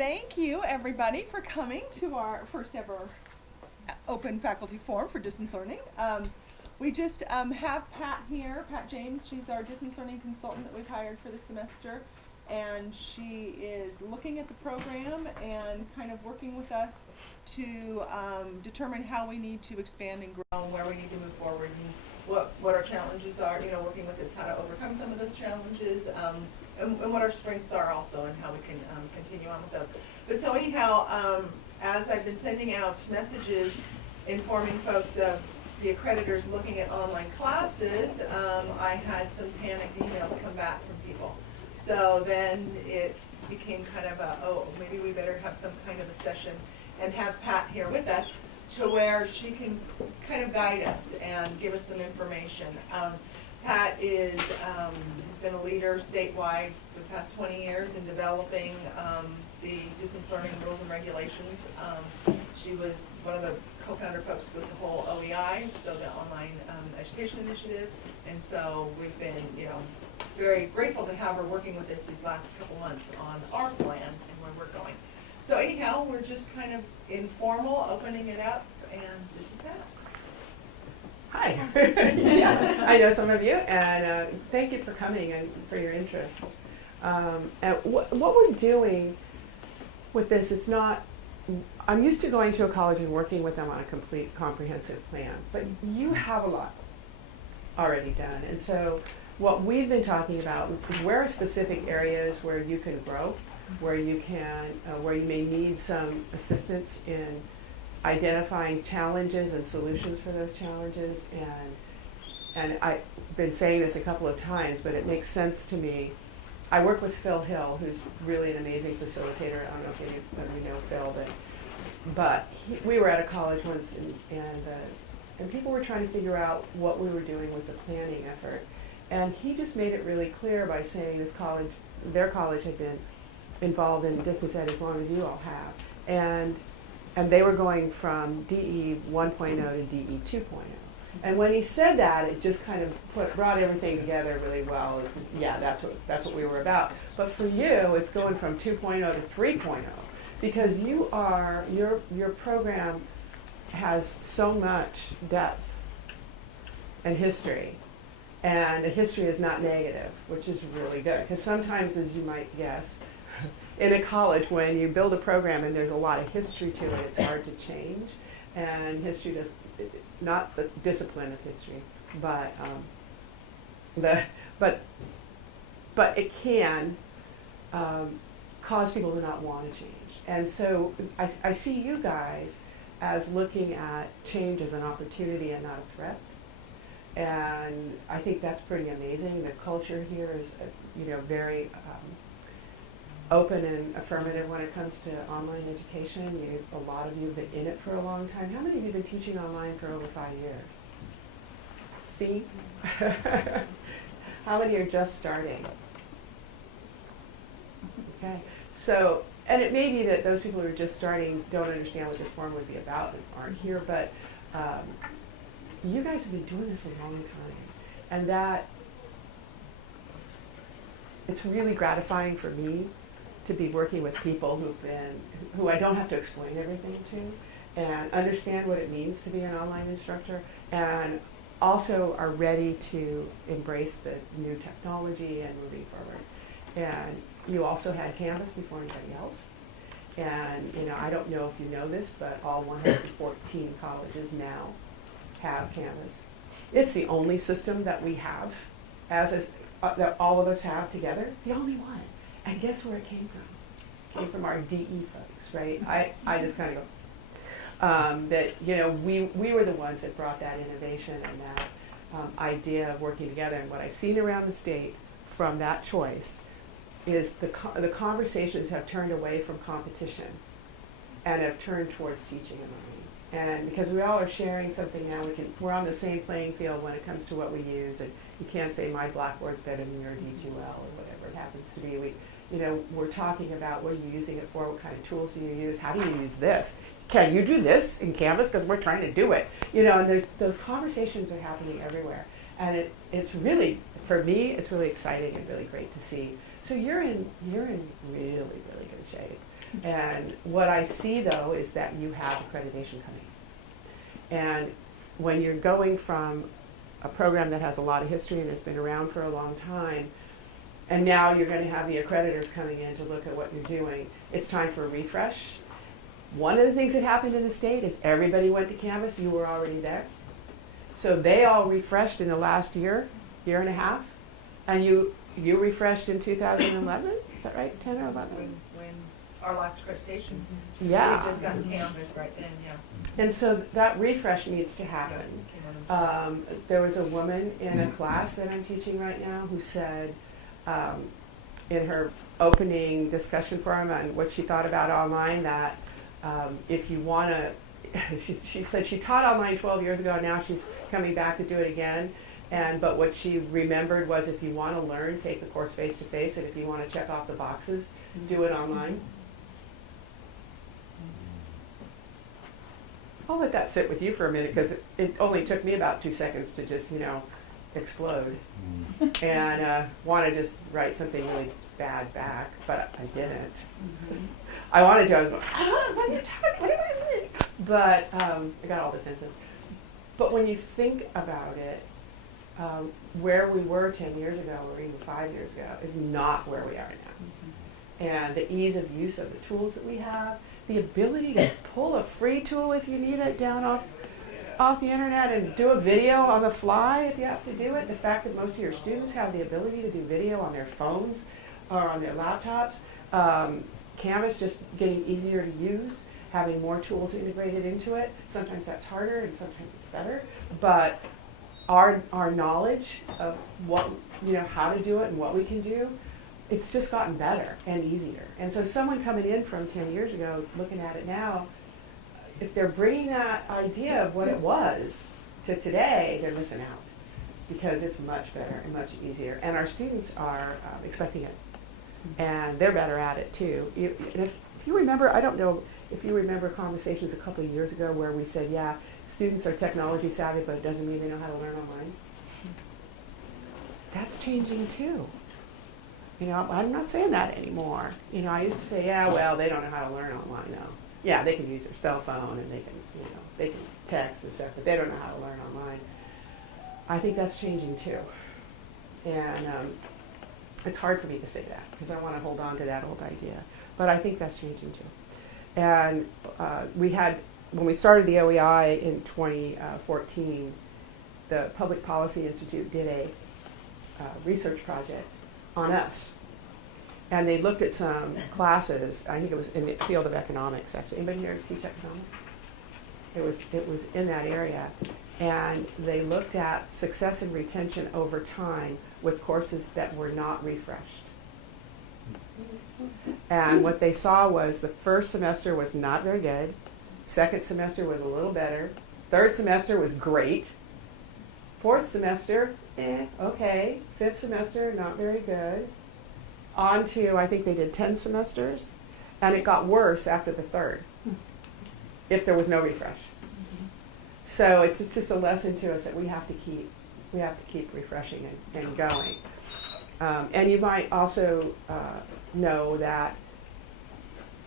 thank you everybody for coming to our first ever open faculty forum for distance learning. We just have Pat here, Pat James. She's our distance learning consultant that we've hired for this semester, and she is looking at the program and kind of working with us to determine how we need to expand and grow, where we need to move forward, and what our challenges are, working with us, how to overcome some of those challenges, and what our strengths are also, and how we can continue on with those. But so anyhow, as I've been sending out messages informing folks of the accreditors looking at online classes, I had some panicked emails come back from people. So then it became kind of maybe we better have some kind of a session and have Pat here with us to where she can kind of guide us and give us some information. Pat has been a leader statewide for the past 20 years in developing the distance learning rules and regulations. She was one of the co-founder folks with the whole OEI, so the Online Education Initiative, and so we've been, very grateful to have her working with us these last couple months on our plan and where we're going. So anyhow, we're just kind of informal, opening it up, and this is Pat. Hi. Yeah, I know some of you, and thank you for coming and for your interest. And what we're doing with this, it's not, I'm used to going to a college and working with them on a complete comprehensive plan, but you have a lot already done. And so what we've been talking about is where are specific areas where you can grow, where you can, where you may need some assistance in identifying challenges and solutions for those challenges. And I've been saying this a couple of times, but it makes sense to me. I work with Phil Hill, who's really an amazing facilitator. I don't know if any of you know Phil, but we were at a college once, and people were trying to figure out what we were doing with the planning effort. And he just made it really clear by saying their college had been involved in distance ed as long as you all have. And they were going from DE 1.0 to DE 2.0. And when he said that, it just kind of brought everything together really well. Yeah, that's what we were about. But for you, it's going from 2.0 to 3.0, because your program has so much depth and history. And the history is not negative, which is really good. Because sometimes, as you might guess, in a college, when you build a program and there's a lot of history to it, it's hard to change. And history does, not the discipline of history, but it can cause people to not want to change. And so I see you guys as looking at change as an opportunity and not a threat. And I think that's pretty amazing. The culture here is, very open and affirmative when it comes to online education. A lot of you have been in it for a long time. How many of you have been teaching online for over 5 years? See? How many are just starting? Okay. So, and it may be that those people who are just starting don't understand what this forum would be about and aren't here, but you guys have been doing this a long time, and that it's really gratifying for me to be working with people who I don't have to explain everything to, and understand what it means to be an online instructor, and also are ready to embrace the new technology and moving forward. And you also had Canvas before anybody else. And I don't know if you know this, but all 114 colleges now have Canvas. It's the only system that we have, that all of us have together, the only one. And guess where it came from? It came from our DE folks, right? I just kind of go, that, we were the ones that brought that innovation and that idea of working together. And what I've seen around the state from that choice is the conversations have turned away from competition and have turned towards teaching and learning. And because we all are sharing something now, we're on the same playing field when it comes to what we use. And you can't say my Blackboard's better than your D2L or whatever it happens to be. We're talking about what are you using it for, what kind of tools do you use, how do you use this? Can you do this in Canvas? Because we're trying to do it. And those conversations are happening everywhere. And it's really, for me, it's really exciting and really great to see. So you're in really, really good shape. And what I see though is that you have accreditation coming. And when you're going from a program that has a lot of history and has been around for a long time, and now you're going to have the accreditors coming in to look at what you're doing, it's time for a refresh. One of the things that happened in the state is everybody went to Canvas, you were already there. So they all refreshed in the last year and a half, and you refreshed in 2011, is that right, 10 or 11? When our last accreditation. Yeah. We just got Canvas right then, yeah. And so that refresh needs to happen. There was a woman in a class that I'm teaching right now who said in her opening discussion forum on what she thought about online that if you want to, she said she taught online 12 years ago and now she's coming back to do it again. But what she remembered was if you want to learn, take the course face-to-face, and if you want to check off the boxes, do it online. I'll let that sit with you for a minute because it only took me about 2 seconds to just, explode and want to just write something really bad back, but I didn't. I wanted to. I was going, but I got all defensive. But when you think about it, where we were 10 years ago or even 5 years ago is not where we are now. And the ease of use of the tools that we have, the ability to pull a free tool if you need it down off the internet and do a video on the fly if you have to do it. The fact that most of your students have the ability to do video on their phones or on their laptops. Canvas just getting easier to use, having more tools integrated into it. Sometimes that's harder and sometimes it's better. But our knowledge of what, how to do it and what we can do, it's just gotten better and easier. And so someone coming in from 10 years ago, looking at it now, if they're bringing that idea of what it was to today, they're missing out because it's much better and much easier. And our students are expecting it. And they're better at it too. And if you remember, I don't know if you remember conversations a couple of years ago where we said, yeah, students are technology savvy, but it doesn't mean they know how to learn online. That's changing too. I'm not saying that anymore. I used to say, yeah, well, they don't know how to learn online now. Yeah, they can use their cell phone and they can text and stuff, but they don't know how to learn online. I think that's changing too. And it's hard for me to say that because I want to hold on to that old idea. But I think that's changing too. And when we started the OEI in 2014, the Public Policy Institute did a research project on us. And they looked at some classes, I think it was in the field of economics actually. Anybody here teach economics? It was in that area. And they looked at success and retention over time with courses that were not refreshed. And what they saw was the first semester was not very good, second semester was a little better, third semester was great, fourth semester, okay, fifth semester, not very good, on to, I think they did 10 semesters, and it got worse after the third, if there was no refresh. So it's just a lesson to us that we have to keep refreshing and going. And you might also know that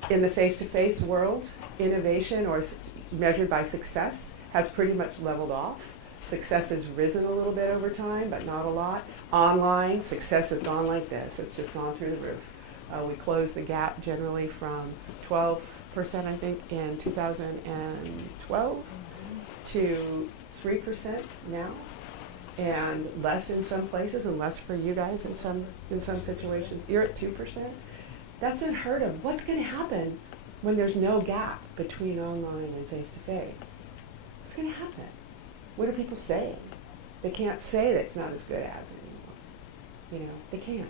in the face-to-face world, innovation or measured by success has pretty much leveled off. Success has risen a little bit over time, but not a lot. Online, success has gone like this. It's just gone through the roof. We closed the gap generally from 12%, I think, in 2012 to 3% now, and less in some places and less for you guys in some situations. You're at 2%. That's unheard of. What's going to happen when there's no gap between online and face-to-face? What's going to happen? What are people saying? They can't say that it's not as good as anymore. They can't.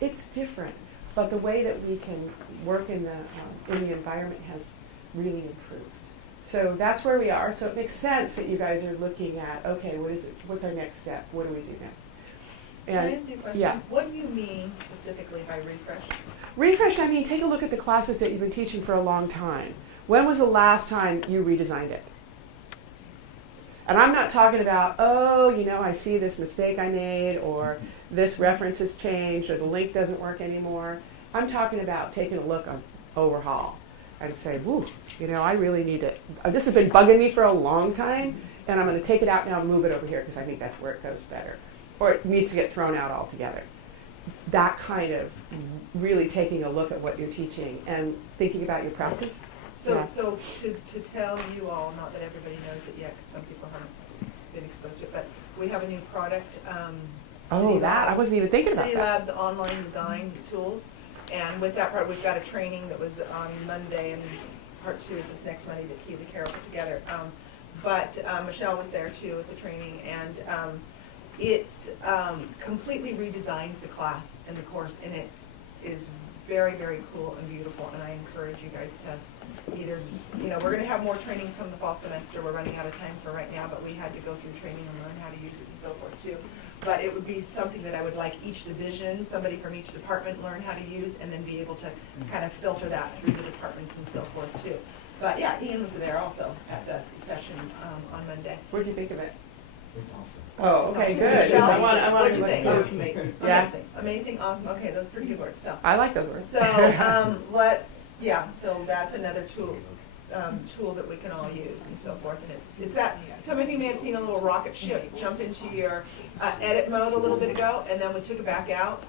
It's different, but the way that we can work in the environment has really improved. So that's where we are. So it makes sense that you guys are looking at, okay, what's our next step? What do we do next? Can I ask you a question? Yeah. What do you mean specifically by refresh? Refresh, I mean, take a look at the classes that you've been teaching for a long time. When was the last time you redesigned it? And I'm not talking about, oh, you know, I see this mistake I made, or this reference has changed, or the link doesn't work anymore. I'm talking about taking a look on overhaul and say, woo, you know, I really need to, this has been bugging me for a long time, and I'm going to take it out now and move it over here because I think that's where it goes better. Or it needs to get thrown out altogether. That kind of really taking a look at what you're teaching and thinking about your practice. So, Yeah. so to tell you all, not that everybody knows it yet, because some people haven't been exposed to it, but we have a new product. Oh, City that, I Labs- wasn't even thinking about City that. Labs online design tools. And with that part, we've got a training that was on Monday, and part 2 is this next Monday that Keely Carroll put together. But Michelle was there too at the training, and it's completely redesigns the class and the course, and it is very, very cool and beautiful, and I encourage you guys to either, you know, we're gonna have more trainings come the fall semester, we're running out of time for right now, but we had to go through training and learn how to use it and so forth too. But it would be something that I would like each division, somebody from each department learn how to use, and then be able to kind of filter that through the departments and so forth too. But yeah, Ian was there also at the session on Monday. What'd you think of it? It's awesome. Oh, okay, good. Michelle, I want what'd to you look think? at It was those. amazing. Yeah. Amazing, amazing, awesome. Okay, those are pretty good words, so. I like those words. So, so that's another tool, tool that we can all use and so forth. And it's that, some of you may have seen a little rocket ship jump into your edit mode a little bit ago, and then we took it back out,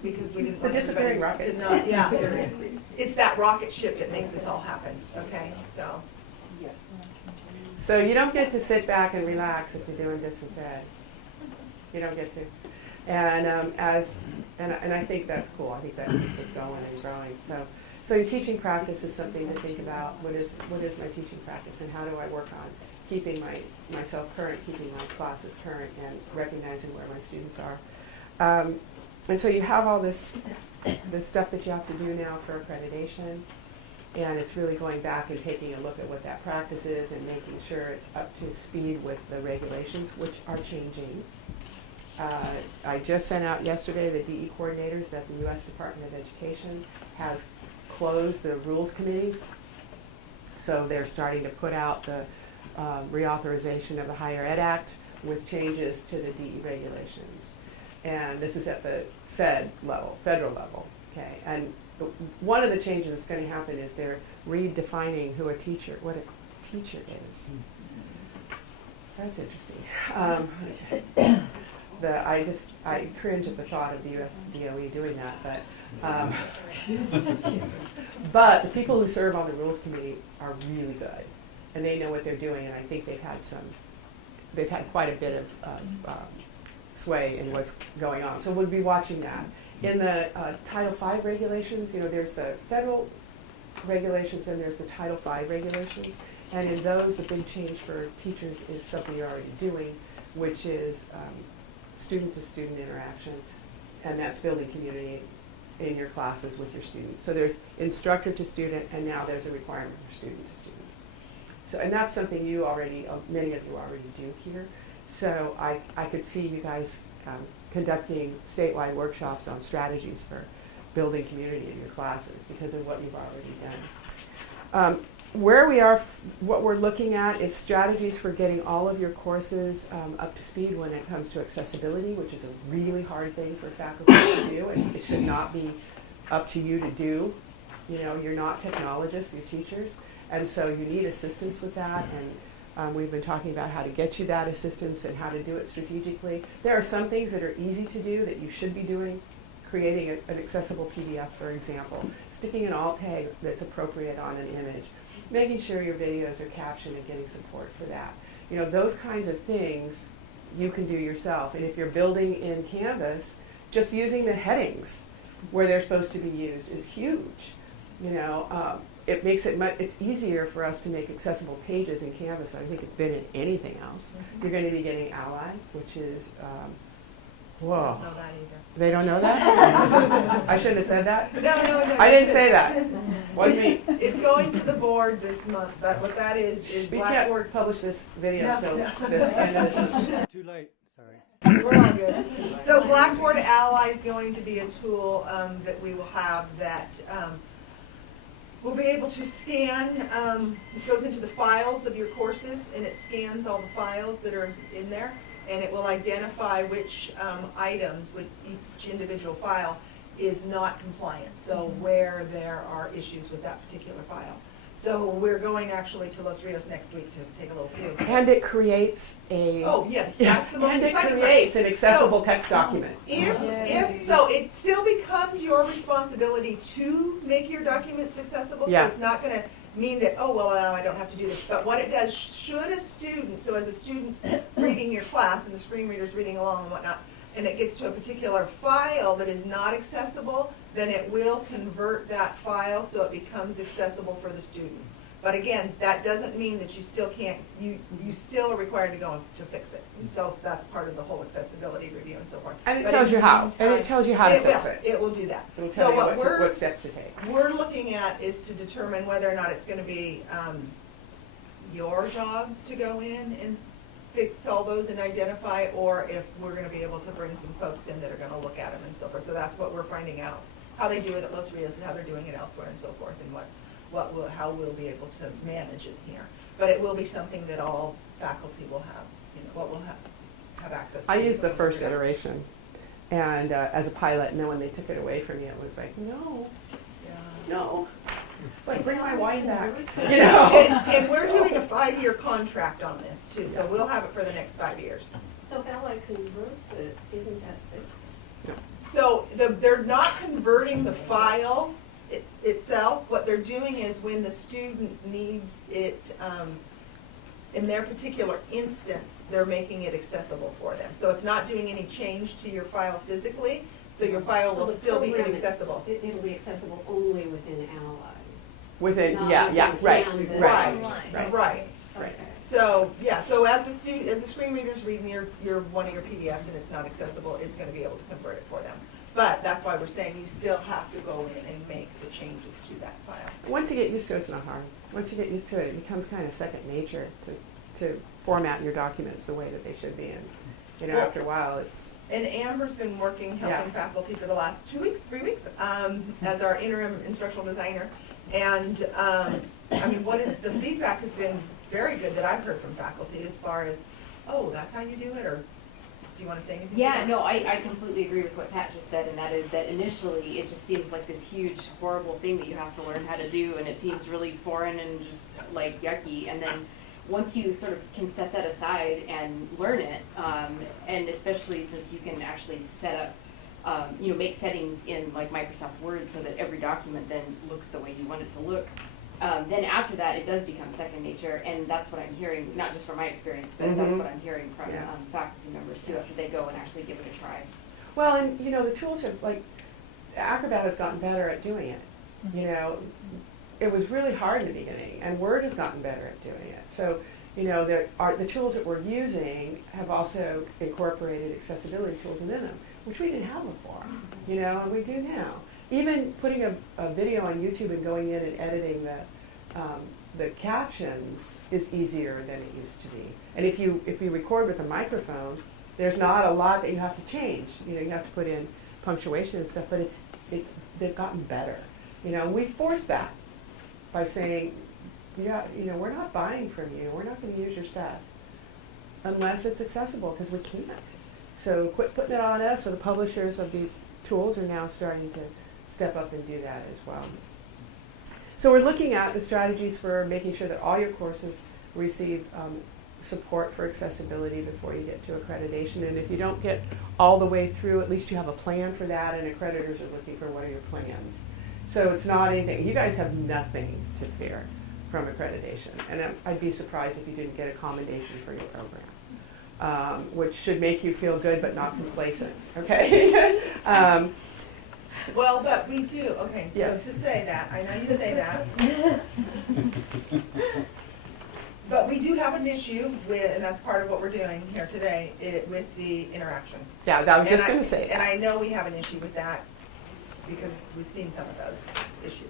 because we didn't The want disappearing everybody to rocket. know. Yeah. It's that rocket ship that makes this all happen, okay, so. So you don't get to sit back and relax if you're doing distance ed. You don't get to. And and I think that's cool. I think that keeps us going and growing. So your teaching practice is something to think about. What is my teaching practice, and how do I work on keeping myself current, keeping my classes current, and recognizing where my students are. And so you have all this stuff that you have to do now for accreditation. And it's really going back and taking a look at what that practice is and making sure it's up to speed with the regulations, which are changing. I just sent out yesterday the DE coordinators that the U.S. Department of Education has closed the rules committees. So they're starting to put out the reauthorization of the Higher Ed Act with changes to the DE regulations. And this is at the federal level, okay? And one of the changes that's going to happen is they're redefining what a teacher is. That's interesting. I cringe at the thought of the U.S. DOE doing that, but the people who serve on the rules committee are really good, and they know what they're doing, and I think they've had quite a bit of sway in what's going on. So we'll be watching that. In the Title V regulations, you know, there's the federal regulations and there's the Title V regulations. And in those, the big change for teachers is something you're already doing, which is student-to-student interaction. And that's building community in your classes with your students. So there's instructor-to-student, and now there's a requirement for student-to-student. So, and that's something you already, many of you already do here. So I could see you guys conducting statewide workshops on strategies for building community in your classes because of what you've already done. Where we are, what we're looking at is strategies for getting all of your courses up to speed when it comes to accessibility, which is a really hard thing for faculty to do, and it should not be up to you to do. You know, you're not technologists, you're teachers, and so you need assistance with that. And we've been talking about how to get you that assistance and how to do it strategically. There are some things that are easy to do that you should be doing, creating an accessible PDF, for example, sticking an alt tag that's appropriate on an image, making sure your videos are captioned and getting support for that. You know, those kinds of things you can do yourself. And if you're building in Canvas, just using the headings where they're supposed to be used is huge. You know, it makes it's easier for us to make accessible pages in Canvas than I think it's been in anything else. Mm-hmm. You're going to be getting Ally, which is, whoa. I don't know that either. They don't know that? I shouldn't have said that? No. I didn't say that. Wasn't me. It's going to the board this month, but what that is We Blackboard. can't publish this video No, until no. this end of this month. Too late, sorry. We're all good. So Blackboard Ally is going to be a tool that we will have that We'll be able to scan, it goes into the files of your courses, and it scans all the files that are in there, and it will identify which items with each individual file is not compliant, so where there are issues with that particular file. So we're going actually to Los Rios next week to take a little view. And it creates a. Oh, yes, that's the most And it exciting part. creates an accessible text document. So it still becomes your responsibility to make your documents accessible, so Yeah. it's not gonna mean that, oh, well, now I don't have to do this. But what it does, should a student, so as a student's reading your class and the screen reader's reading along and whatnot, and it gets to a particular file that is not accessible, then it will convert that file so it becomes accessible for the student. But again, that doesn't mean that you still can't, you still are required to go to fix it. And so that's part of the whole accessibility review and so forth. And it But tells in you the how. meantime- And it tells you how to fix it. It will do that. It will So tell you what what steps to take. we're looking at is to determine whether or not it's gonna be, your jobs to go in and fix all those and identify, or if we're gonna be able to bring some folks in that are gonna look at them and so forth. So that's what we're finding out, how they do it at Los Rios and how they're doing it elsewhere and so forth, and how we'll be able to manage it here. But it will be something that all faculty will have, what we'll have access to. I used the first iteration, and as a pilot, and then when they took it away from you, it was like, no, Yeah. no. Like, bring my wine back. You And, know? and we're doing a 5-year contract on this too, so we'll have it for the next 5 years. So if Ally converts it, isn't that fixed? So they're not converting the file itself. What they're doing is when the student needs it, in their particular instance, they're making it accessible for them. So it's not doing any change to your file physically, so your file will So the still be program is- inaccessible. It'll be accessible only within Ally. Within, Not yeah, within right, Canvas. right. Right. Right. Okay. So, yeah, so as the screen reader's reading one of your PDFs and it's not accessible, it's gonna be able to convert it for them. But that's why we're saying you still have to go in and make the changes to that file. Once you get used to it, it's not hard. Once you get used to it, it becomes kind of second nature to format your documents the way that they should be. And, Well- after a while, it's, And Amber's been working, helping Yeah. faculty for the last 2 weeks, 3 weeks, as our interim instructional designer. And, I mean, the feedback has been very good that I've heard from faculty as far as, oh, that's how you do it, or do you want to say anything? Yeah, no, I completely agree with what Pat just said, and that is that initially it just seems like this huge, horrible thing that you have to learn how to do, and it seems really foreign and just like yucky. And then once you sort of can set that aside and learn it, and especially since you can actually set up, make settings in like Microsoft Word so that every document then looks the way you want it to look. Then after that, it does become second nature, and that's what I'm hearing, not just from my experience, but that's Mhm. what I'm hearing from Yeah. faculty members too, after they go and actually give it a try. well, and, the tools have, like, Acrobat has gotten better at doing it. It was really hard in the beginning, and Word has gotten better at doing it. So, the tools that we're using have also incorporated accessibility tools within them, which we didn't have before, and we do now. Even putting a video on YouTube and going in and editing the captions is easier than it used to be. And if you record with a microphone, there's not a lot that you have to change. You have to put in punctuation and stuff, but they've gotten better. We force that by saying, yeah, we're not buying from you. We're not going to use your stuff unless it's accessible, because we can't. So quit putting it on us. So the publishers of these tools are now starting to step up and do that as well. So we're looking at the strategies for making sure that all your courses receive support for accessibility before you get to accreditation. And if you don't get all the way through, at least you have a plan for that, and accreditors are looking for what are your plans. So it's not anything. You guys have nothing to fear from accreditation. And I'd be surprised if you didn't get a commendation for your program, which should make you feel good but not complacent, okay? Well, but we do, okay, Yeah. so to say that, I know you say that. But we do have an issue with, and that's part of what we're doing here today, with the interaction. Yeah, I was just And going to say And that. I know we have an issue with that because we've seen some of those issues.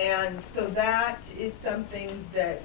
And so that is something that,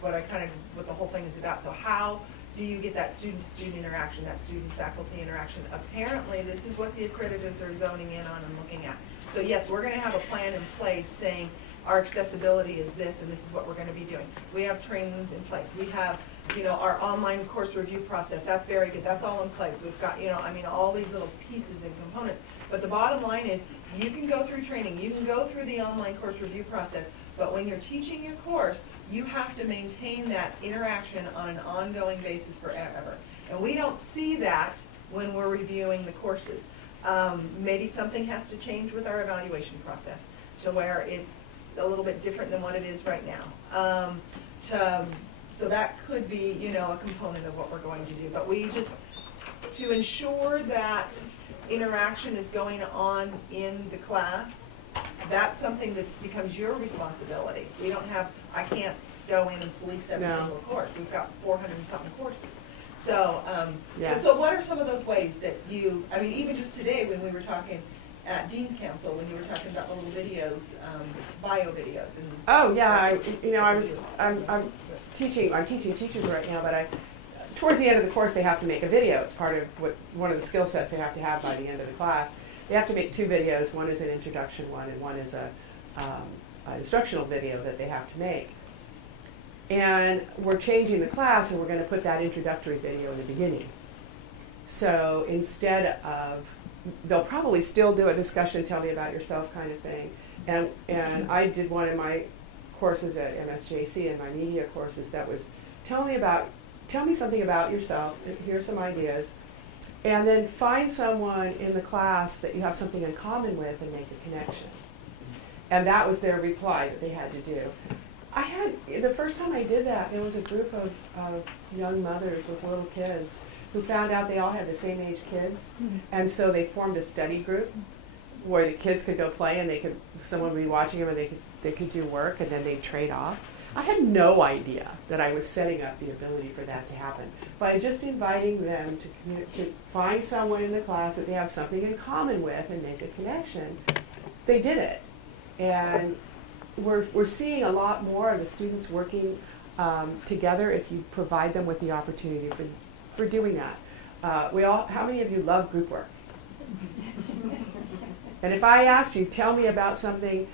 what the whole thing is about. So how do you get that student-to-student interaction, that student-faculty interaction? Apparently, this is what the accreditors are zoning in on and looking at. So yes, we're gonna have a plan in place saying, our accessibility is this, and this is what we're gonna be doing. We have training in place. We have, you know, our online course review process, that's very good, that's all in place. We've got, you know, I mean, all these little pieces and components. But the bottom line is, you can go through training, you can go through the online course review process, but when you're teaching your course, you have to maintain that interaction on an ongoing basis forever. And we don't see that when we're reviewing the courses. Maybe something has to change with our evaluation process to where it's a little bit different than what it is right now. So that could be, you know, a component of what we're going to do. But we just, to ensure that interaction is going on in the class, that's something that becomes your responsibility. We don't have, I can't go in and police every No. single course. We've got 400 and something courses. So, Yeah. so what are some of those ways that you, I mean, even just today when we were talking at Dean's Council, when you were talking about little videos, bio videos and. Oh, yeah, I'm teaching teachers right now, but towards the end of the course, they have to make a video. It's part of one of the skill sets they have to have by the end of the class. They have to make 2 videos. One is an introduction one, and one is an instructional video that they have to make. And we're changing the class, and we're going to put that introductory video in the beginning. So instead of, they'll probably still do a discussion, tell me about yourself kind of thing. And I did one of my courses at MSJC and my media courses that was, tell me something about yourself, here's some ideas, and then find someone in the class that you have something in common with and make a connection. And that was their reply that they had to do. The first time I did that, there was a group of young mothers with little kids who found out they all had the same age kids, and so they formed a study group where the kids could go play and someone would be watching them and they could do work and then they'd trade off. I had no idea that I was setting up the ability for that to happen. By just inviting them to find someone in the class that they have something in common with and make a connection, they did it. And we're seeing a lot more of the students working together if you provide them with the opportunity for doing that. How many of you love group work? And if I asked you, tell me about something,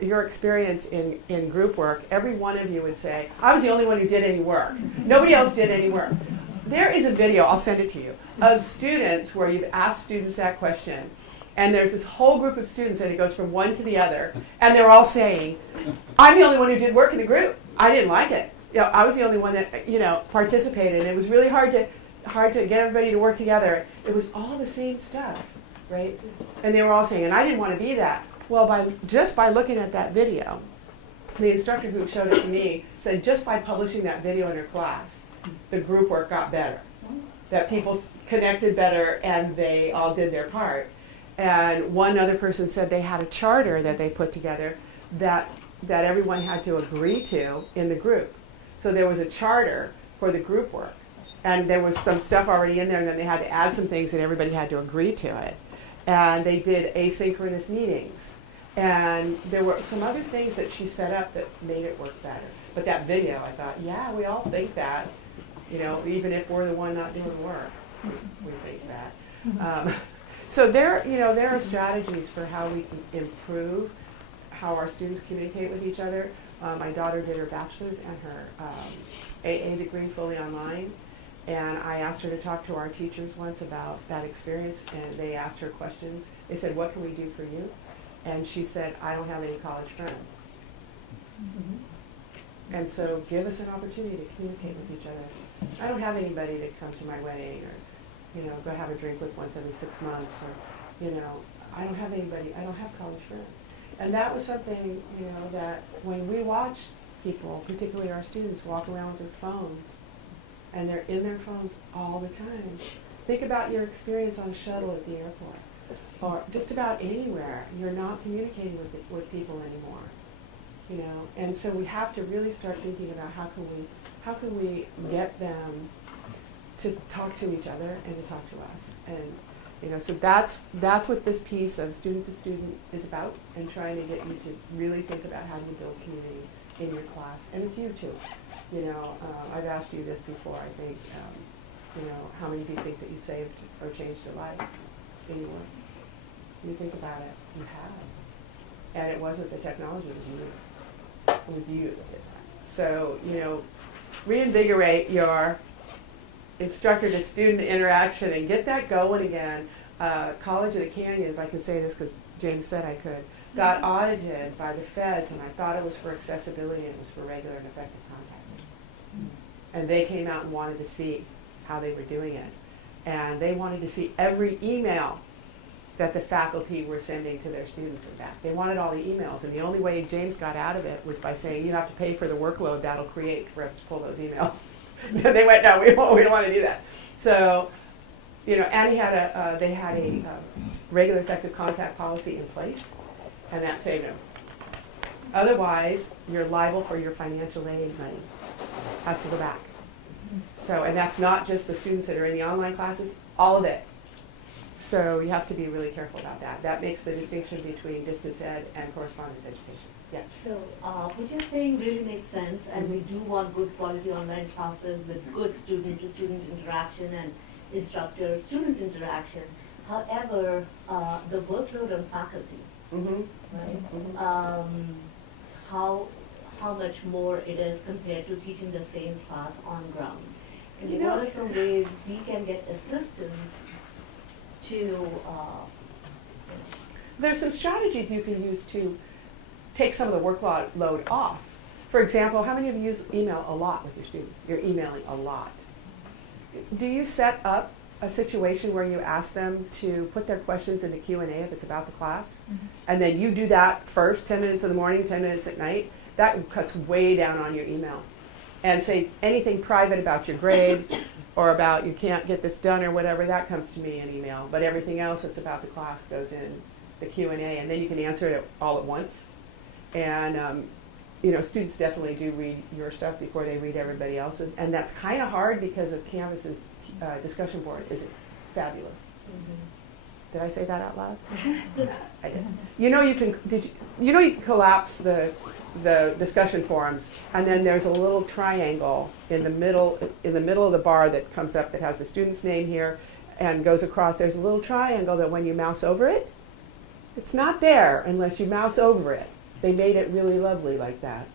your experience in group work, every one of you would say, I was the only one who did any work. Nobody else did any work. There is a video, I'll send it to you, of students where you've asked students that question, and there's this whole group of students, and it goes from one to the other, and they're all saying, I'm the only one who did work in the group. I didn't like it. You know, I was the only one that participated, and it was really hard to get everybody to work together. It was all the same stuff, right? And they were all saying, and I didn't want to be that. Well, just by looking at that video, the instructor who showed it to me said just by publishing that video in her class, the group work got better. That people connected better and they all did their part. And one other person said they had a charter that they put together that everyone had to agree to in the group. So there was a charter for the group work. And there was some stuff already in there, and then they had to add some things and everybody had to agree to it. And they did asynchronous meetings. And there were some other things that she set up that made it work better. But that video, I thought, yeah, we all think that. You know, even if we're the one not doing the work, we think that. So there are strategies for how we can improve how our students communicate with each other. My daughter did her bachelor's and her AA degree fully online. And I asked her to talk to our teachers once about that experience, and they asked her questions. They said, what can we do for you? And she said, I don't have any college friends. And so give us an opportunity to communicate with each other. I don't have anybody to come to my wedding or, go have a drink with once every 6 months, or, I don't have anybody, I don't have college friends. And that was something, that when we watch people, particularly our students, walk around with their phones, and they're in their phones all the time. Think about your experience on a shuttle at the airport, or just about anywhere. You're not communicating with people anymore, And so we have to really start thinking about how can we get them to talk to each other and to talk to us, and so that's what this piece of student to student is about, and trying to get you to really think about how you build community in your class, and it's you too. I've asked you this before, I think, how many of you think that you saved or changed your life in your work? You think about it, you have. And it wasn't the technology that you with you. So, reinvigorate your instructor to student interaction and get that going again. College of the Canyons, I can say this because James said I could, got audited by the feds, and I thought it was for accessibility and it was for regular and effective contact. And they came out and wanted to see how they were doing it. And they wanted to see every email that the faculty were sending to their students and back. They wanted all the emails, and the only way James got out of it was by saying, you have to pay for the workload that'll create for us to pull those emails. And they went, no, we don't want to do that. So, Annie had they had a regular effective contact policy in place, and that saved them. Otherwise, you're liable for your financial aid money. Has to go back. So, and that's not just the students that are in the online classes, all of it. So you have to be really careful about that. That makes the distinction between distance ed and correspondence education. Yes. So what you're saying really makes sense, and we do want good quality online classes with good student-to-student interaction and instructor-student interaction. However, the workload on faculty, Mm-hmm. right? How much more it is compared to teaching the same class on ground. And what are some ways we can get assistance to There's some strategies you can use to take some of the workload off. For example, how many of you use email a lot with your students? You're emailing a lot. Do you set up a situation where you ask them to put their questions in the Q&A if it's about the class? Mm-hmm. And then you do that first, 10 minutes in the morning, 10 minutes at night? That cuts way down on your email. And say anything private about your grade or about you can't get this done or whatever, that comes to me in email. But everything else that's about the class goes in the Q&A, and then you can answer it all at once. And students definitely do read your stuff before they read everybody else's, and that's kind of hard because of Canvas's discussion board is fabulous. Did I say that out loud? I did. You can collapse the discussion forums, and then there's a little triangle in the middle of the bar that comes up that has the student's name here and goes across. There's a little triangle that when you mouse over it, it's not there unless you mouse over it. They made it really lovely like that.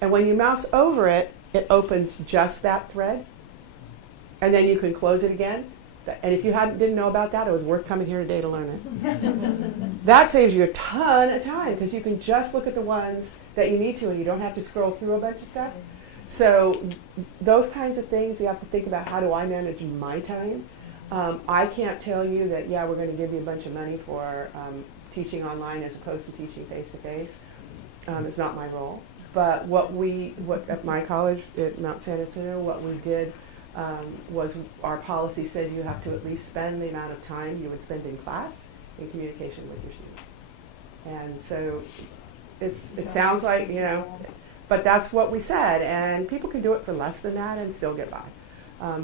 And when you mouse over it, it opens just that thread, and then you can close it again. And if you didn't know about that, it was worth coming here today to learn it. That saves you a ton of time because you can just look at the ones that you need to, and you don't have to scroll through a bunch of stuff. So those kinds of things, you have to think about, how do I manage my time? I can't tell you that, we're going to give you a bunch of money for teaching online as opposed to teaching face-to-face. It's not my role. But what at my college at Mount San Jacinto, what we did was our policy said you have to at least spend the amount of time you would spend in class in communication with your students. And so it sounds like, but that's what we said, and people can do it for less than that and still get by.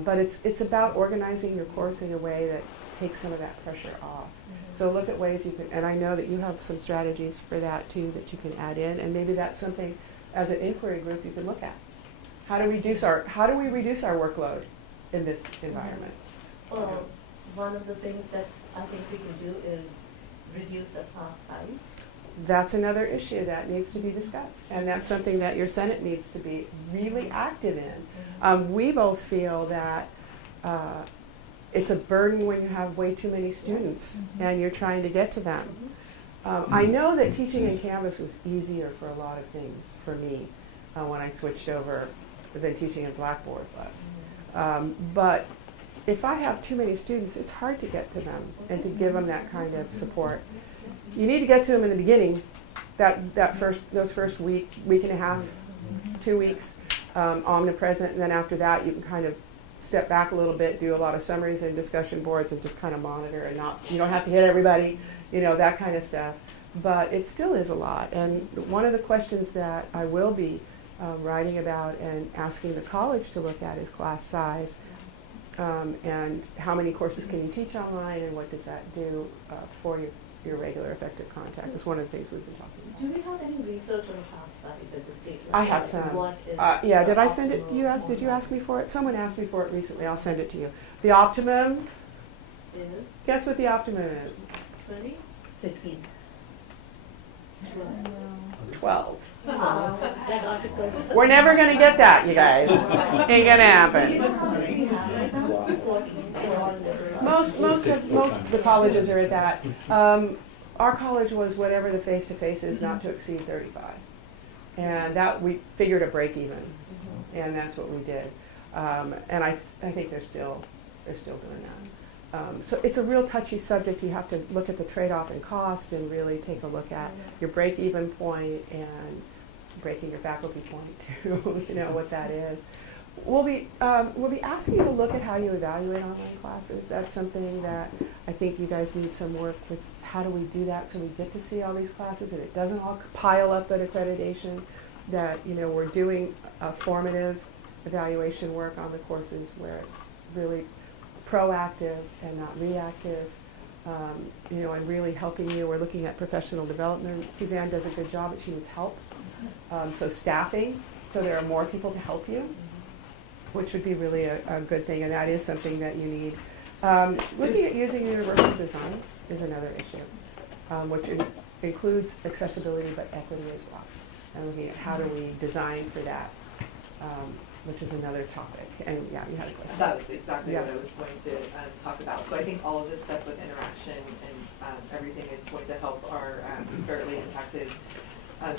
But it's about organizing your course in a way that takes some of that pressure off. So look at ways you can, and I know that you have some strategies for that too that you can add in, and maybe that's something as an inquiry group you can look at. How do we reduce our workload in this environment? Well, one of the things that I think we can do is reduce the class size. That's another issue that needs to be discussed, and that's something that your Senate needs to be really active in. We both feel that it's a burden when you have way too many students and you're trying to get to them. I know that teaching in Canvas was easier for a lot of things for me when I switched over than teaching in Blackboard was. But if I have too many students, it's hard to get to them and to give them that kind of support. You need to get to them in the beginning, those first week and a half, 2 weeks, omnipresent, and then after that you can kind of step back a little bit, do a lot of summaries and discussion boards and just kind of monitor, and you don't have to hit everybody, that kind of stuff. But it still is a lot. And one of the questions that I will be writing about and asking the college to look at is class size, and how many courses can you teach online, and what does that do for your regular effective contact is one of the things we've been talking about. Do we have any research on class size at the state level? I have some. What is Did the I send it to you? optimal Did you ask me for it? Someone asked me for it recently. I'll send it to you. The optimum, is guess what the optimum is? 20? 15. 12. Wow, that's article. We're never going to get that, you guys. Ain't going to happen. Most of the colleges are at that. Our college was whatever the face-to-face is, not to exceed 35. And that we figured a break even. And that's what we did. And I think they're still doing that. So it's a real touchy subject. You have to look at the trade-off in cost and really take a look at your break-even point and breaking your faculty point too. You know what that is. We'll be asking you to look at how you evaluate online classes. That's something that I think you guys need some work with. How do we do that so we get to see all these classes and it doesn't all pile up at accreditation? That we're doing formative evaluation work on the courses where it's really proactive and not reactive. And really helping you. We're looking at professional development. Suzanne does a good job, but she needs help. So staffing, so there are more people to help you, which would be really a good thing, and that is something that you need. Looking at using universal design is another issue, which includes accessibility but equity as well. And looking at how do we design for that, which is another topic. And yeah, you had a question. That was exactly Yeah. what I was going to talk about. So I think all of this stuff with interaction and everything is going to help our disparately impacted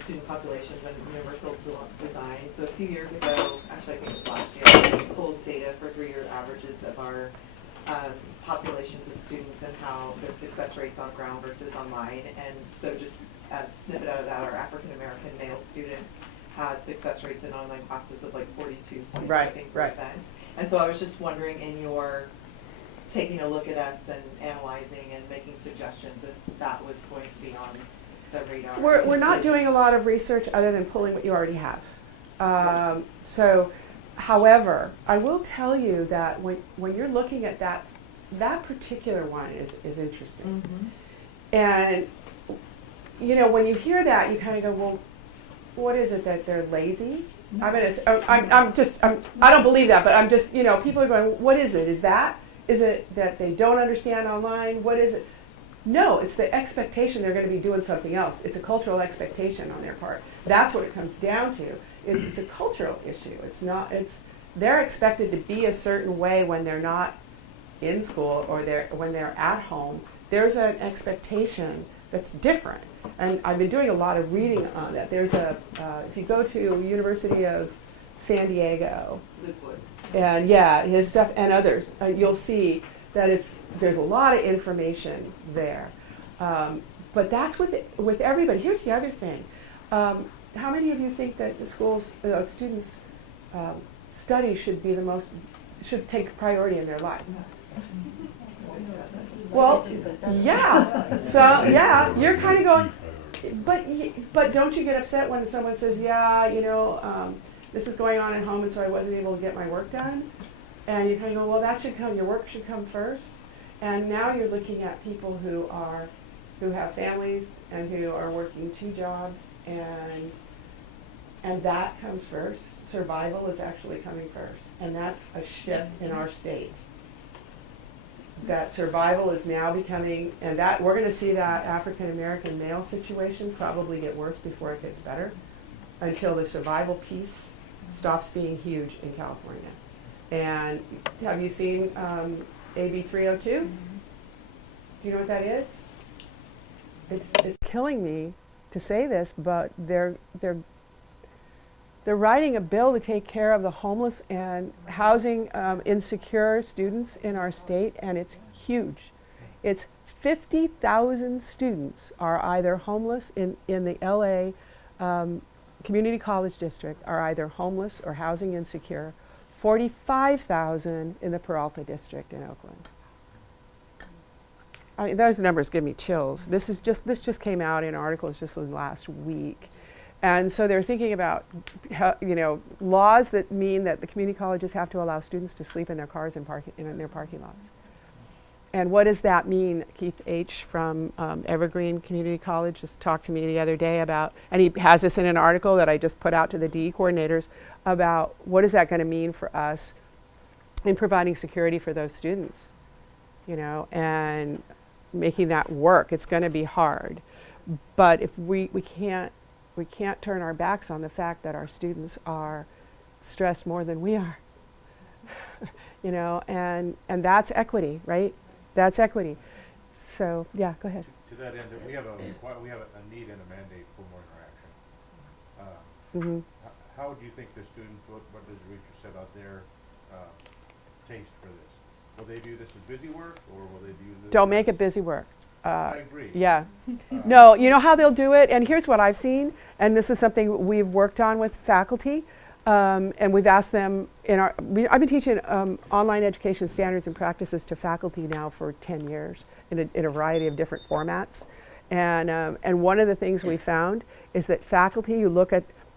student populations and universal design. So a few years ago, actually I think it was last year, we pulled data for 3-year averages of our populations of students and how their success rates on ground versus online. And so just a snippet out of that, our African American male students had success rates in online classes of like 42 point something percent. And so I was just wondering, in your taking a look at us and analyzing and making suggestions, if that was going to be on the radar. We're not doing a lot of research other than pulling what you already have. However, I will tell you that when you're looking at that particular one is interesting. Mm-hmm. And, when you hear that, you kind of go, well, what is it, that they're lazy? I don't believe that, but I'm just, people are going, what is it? Is it that they don't understand online? What is it? No, it's the expectation they're going to be doing something else. It's a cultural expectation on their part. That's what it comes down to. It's a cultural issue. They're expected to be a certain way when they're not in school or when they're at home. There's an expectation that's different. And I've been doing a lot of reading on that. There's if you go to University of San Diego, and his stuff and others, you'll see that there's a lot of information there. But that's with everybody. Here's the other thing. How many of you think that the schools, students' study should take priority in their life? Well, yeah. So yeah, you're kind of going, but don't you get upset when someone says, this is going on at home, and so I wasn't able to get my work done? And you kind of go, well, that should come. Your work should come first. And now you're looking at people who have families and who are working 2 jobs, and that comes first. Survival is actually coming first, and that's a shift in our state. That survival is now becoming, and that we're going to see that African American male situation probably get worse before it gets better, until the survival piece stops being huge in California. And have you seen AB 302? Mm-hmm. Do you know what that is? It's killing me to say this, but they're writing a bill to take care of the homeless and housing insecure students in our state, and it's huge. It's 50,000 students are either homeless in the LA Community College District, are either homeless or housing insecure. 45,000 in the Peralta District in Oakland. I mean, those numbers give me chills. This just came out in articles just last week. And so they're thinking about, laws that mean that the community colleges have to allow students to sleep in their cars in their parking lots. And what does that mean? Keith H. from Evergreen Community College just talked to me the other day about, and he has this in an article that I just put out to the DE coordinators, about what is that going to mean for us in providing security for those students, and making that work. It's going to be hard. But if we can't we can't turn our backs on the fact that our students are stressed more than we are. You know, and that's equity, right? That's equity. So yeah, go ahead. To that end, we have a need and a mandate for more interaction. Mm-hmm. How do you think the students, what does Richard said out there, taste for this? Will they view this as busy work, or will they view this? Don't make it busy work. I agree. Yeah. No, you know how they'll do it? And here's what I've seen, and this is something we've worked on with faculty, and we've asked them I've been teaching online education standards and practices to faculty now for 10 years in a variety of different formats. And one of the things we found is that faculty,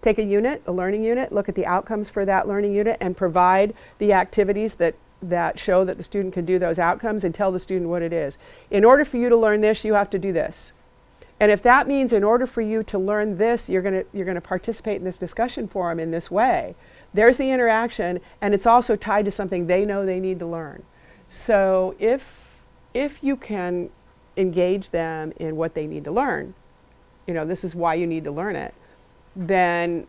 take a unit, a learning unit, look at the outcomes for that learning unit, and provide the activities that show that the student can do those outcomes, and tell the student what it is. In order for you to learn this, you have to do this. And if that means in order for you to learn this, you're gonna participate in this discussion forum in this way, there's the interaction, and it's also tied to something they know they need to learn. So if you can engage them in what they need to learn, you know, this is why you need to learn it, then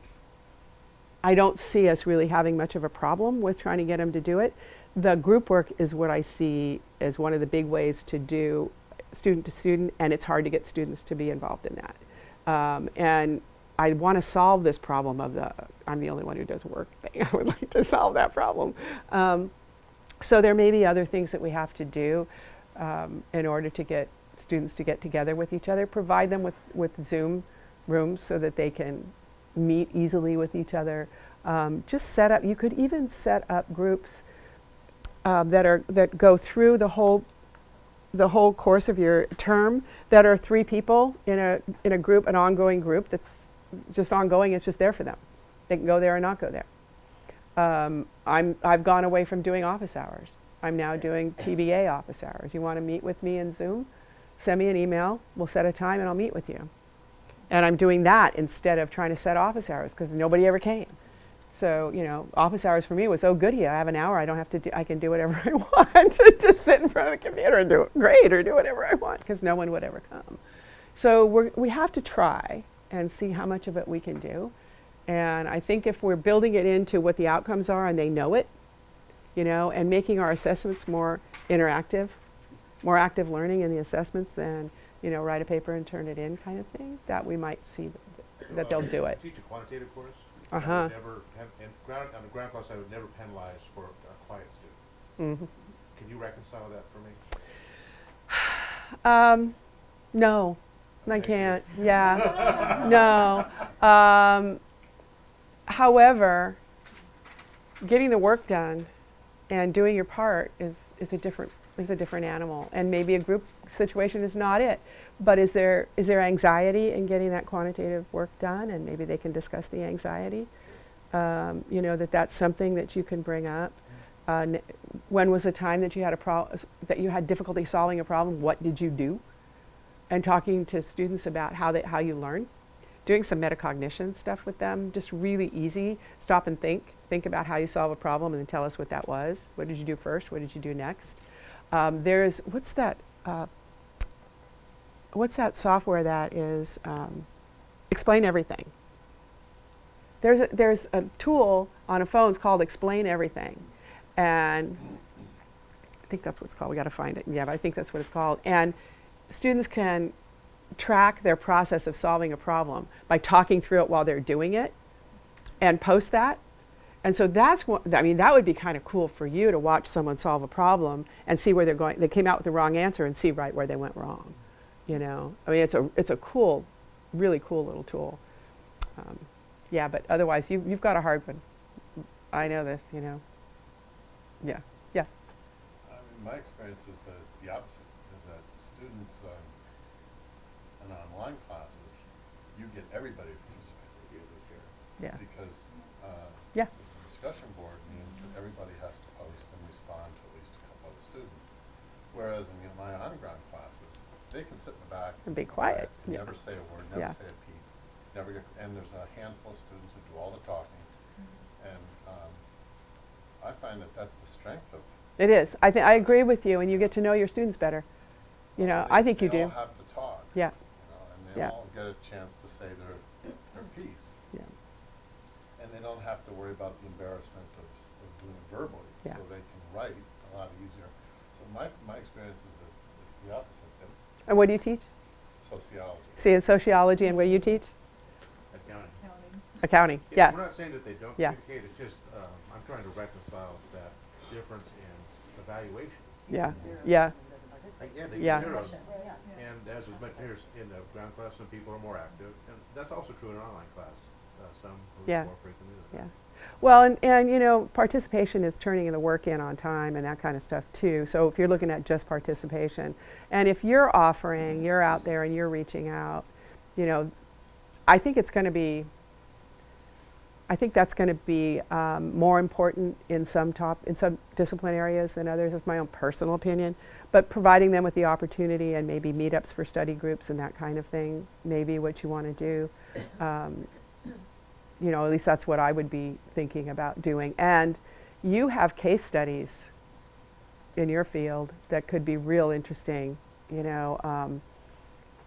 I don't see us really having much of a problem with trying to get them to do it. The group work is what I see as one of the big ways to do student to student, and it's hard to get students to be involved in that. And I want to solve this problem of I'm the only one who does work thing. I would like to solve that problem. So there may be other things that we have to do in order to get students to get together with each other, provide them with Zoom rooms so that they can meet easily with each other. Just set up, you could even set up groups that go through the whole course of your term, that are 3 people in a group, an ongoing group that's just ongoing. It's just there for them. They can go there or not go there. I've gone away from doing office hours. I'm now doing TBA office hours. You want to meet with me in Zoom? Send me an email. We'll set a time and I'll meet with you. And I'm doing that instead of trying to set office hours, because nobody ever came. So, you know, office hours for me was, oh goody, I have an hour, I can do whatever I want. Just sit in front of the computer and do it great, or do whatever I want, because no one would ever come. So we have to try and see how much of it we can do. And I think if we're building it into what the outcomes are and they know it, you know, and making our assessments more interactive, more active learning in the assessments than, you know, write a paper and turn it in kind of thing, that we might see that they'll do it. I teach a quantitative course. Uh-huh. I would never, on the ground class, I would never penalize for a quiet student. Mm-hmm. Can you reconcile that for me? No, I Okay. can't. Yeah, no. However, getting the work done and doing your part is a different animal, and maybe a group situation is not it. But is there anxiety in getting that quantitative work done, and maybe they can discuss the anxiety? You know, that's something that you can bring up. When was the time that you had that you had difficulty solving a problem? What did you do? And talking to students about how you learn, doing some metacognition stuff with them, just really easy. Stop and think about how you solve a problem, and then tell us what that was. What did you do first? What did you do next? What's that software that is Explain Everything? There's a tool on a phone. It's called Explain Everything, and I think that's what it's called. We got to find it. Yeah, but I think that's what it's called. And students can track their process of solving a problem by talking through it while they're doing it, and post that. And so that's what, I mean, that would be kind of cool for you to watch someone solve a problem and see where they're going. They came out with the wrong answer, and see right where they went wrong. You know, I mean, it's a cool, really cool little tool. Yeah, but otherwise, you've got a hard one. I know this, you know. Yeah. I mean, my experience is that it's the opposite. Is that students in online classes, you get everybody to participate. Yeah. Because Yeah. the discussion board means that everybody has to post and respond to at least a couple of the students. Whereas in my on-ground classes, they can sit in the back And be quiet. and Yeah. never say a word, never Yeah. say a peep, and there's a handful of students who do all the talking. And I find that that's the strength of It is. I agree with you, and you get to know your students better. You know, I think you They do. all have to talk. Yeah. You know, and they Yeah. all get a chance to say their piece. Yeah. And they don't have to worry about the embarrassment of doing it verbally, Yeah. so they can write a lot easier. So my experience is that it's the opposite, that And what do you teach? sociology. See, in sociology, and what do you teach? Accounting. Accounting. Yeah. We're not saying that they don't Yeah. communicate, it's just, I'm trying to reconcile that difference in evaluation. Yeah. Yeah. Yeah, they Yeah. get zero. And as was mentioned here, in the ground class, some people are more active, and that's also true in an online class. Some who Yeah. are more frequently than Yeah. others. Well, and you know, participation is turning the work in on time and that kind of stuff too. So if you're looking at just participation, and if you're offering, you're out there and you're reaching out, you know, I think it's going to be. I think that's going to be more important in some discipline areas than others. That's my own personal opinion. But providing them with the opportunity and maybe meetups for study groups and that kind of thing, maybe what you want to do. You know, at least that's what I would be thinking about doing. And you have case studies in your field that could be real interesting, you know,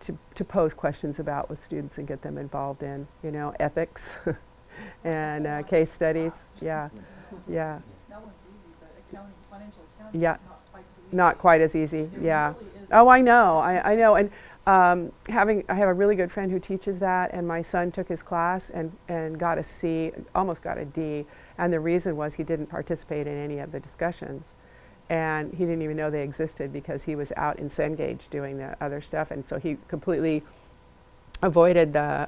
to pose questions about with students and get them involved in, you know, ethics and case studies. Yeah, yeah, That one's easy, but accounting, financial accounting yeah. is not quite so easy. Not quite as easy. It Yeah. really isn't. Oh, I know. I know. And I have a really good friend who teaches that, and my son took his class and got a C, almost got a D, and the reason was he didn't participate in any of the discussions, and he didn't even know they existed because he was out in Cengage doing the other stuff, and so he completely avoided the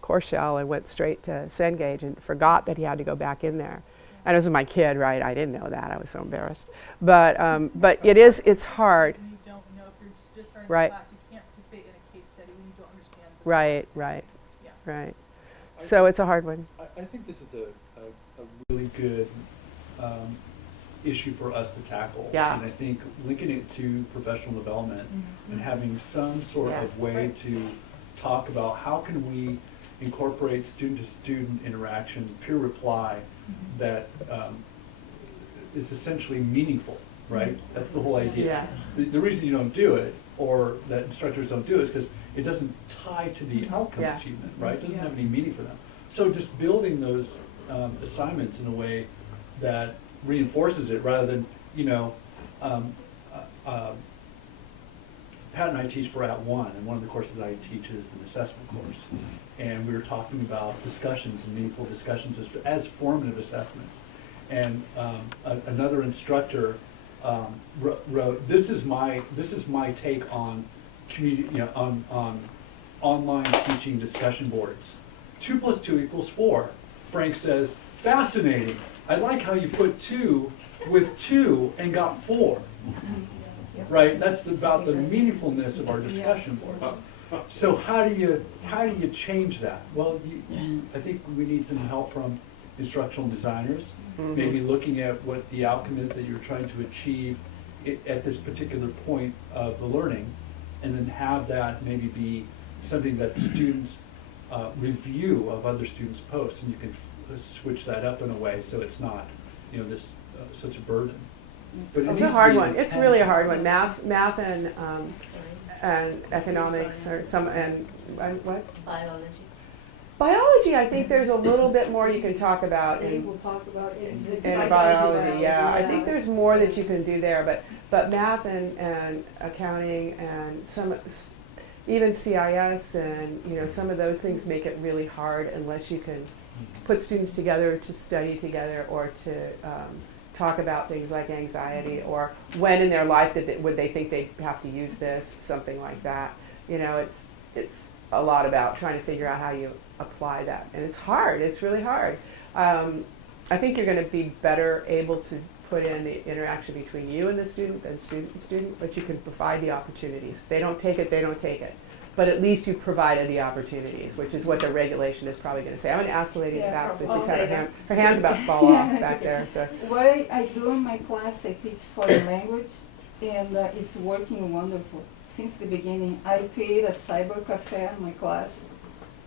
course shell and went straight to Cengage and forgot that he had to go back in there. And it was my kid, right? I didn't know that. I was so embarrassed. But it's hard. When you don't know, if you're just starting Right. the class, you can't participate in a case study when you don't understand the Right, concepts. right, Yeah. right. So it's a hard one. I think this is a really good issue for us to tackle. Yeah. And I think linking it to professional development and having some sort Yeah. of way to talk about how can we incorporate student-to-student interaction, peer reply that is essentially meaningful, right? That's the whole idea. Yeah. The reason you don't do it, or that instructors don't do it, is because it doesn't tie to the outcome Yeah. achievement, right? It doesn't Yeah. have any meaning for them. So just building those assignments in a way that reinforces it rather than, you know, Pat and I teach for At One, and one of the courses I teach is an assessment course. And we were talking about discussions and meaningful discussions as formative assessments. And another instructor wrote, "This is my take on community, you know, on online teaching discussion boards. 2 + 2 = 4." Frank says, "Fascinating. I like how you put 2 with 2 and got 4." Right? That's about the meaningfulness of our discussion boards. So how do you change that? Well, I think we need some help from instructional designers, maybe looking at what the outcome is that you're trying to achieve at this particular point of the learning, and then have that maybe be something that students review of other students' posts, and you can switch that up in a way so it's not, you know, this such a burden. But it It's needs a to hard be one. It's intentional. really a hard one. Math and economics or what? Biology. Biology, I think there's a little bit more you can talk about in We'll talk about it in biology. Yeah, I think there's more that you can do there, but math and accounting and even CIS and, you know, some of those things make it really hard unless you can put students together to study together or to talk about things like anxiety, or when in their life would they think they have to use this, something like that. You know, it's a lot about trying to figure out how you apply that, and it's hard. It's really hard. I think you're going to be better able to put in the interaction between you and the student than student and student, but you can provide the opportunities. If they don't take it, they don't take it. But at least you provided the opportunities, which is what the regulation is probably going to say. I'm going to ask the lady in the back, so she's had her hand's about to fall off back there. So. What I do in my class, I teach foreign language, and it's working wonderful. Since the beginning, I create a cyber cafe in my class,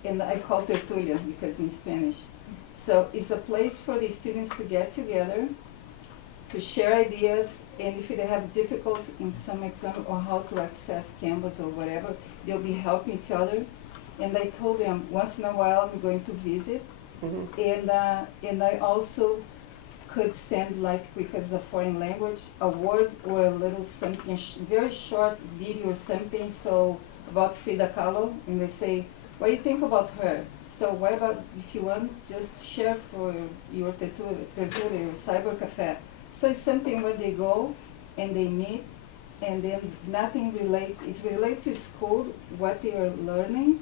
and I call Tertulia because in Spanish. So it's a place for the students to get together, to share ideas, and if they have difficulty in some exam or how to access Canvas or whatever, they'll be helping each other. And I told them once in a while I'm going to visit, Mhm. and I also could send, like, because it's a foreign language, a word or a little something, very short video or something, so about Frida Kahlo, and they say, what do you think about her? So what about, if you want, just share for your tertulia, your cyber cafe. So it's something where they go and they meet, and then nothing it's related to school, what they are learning,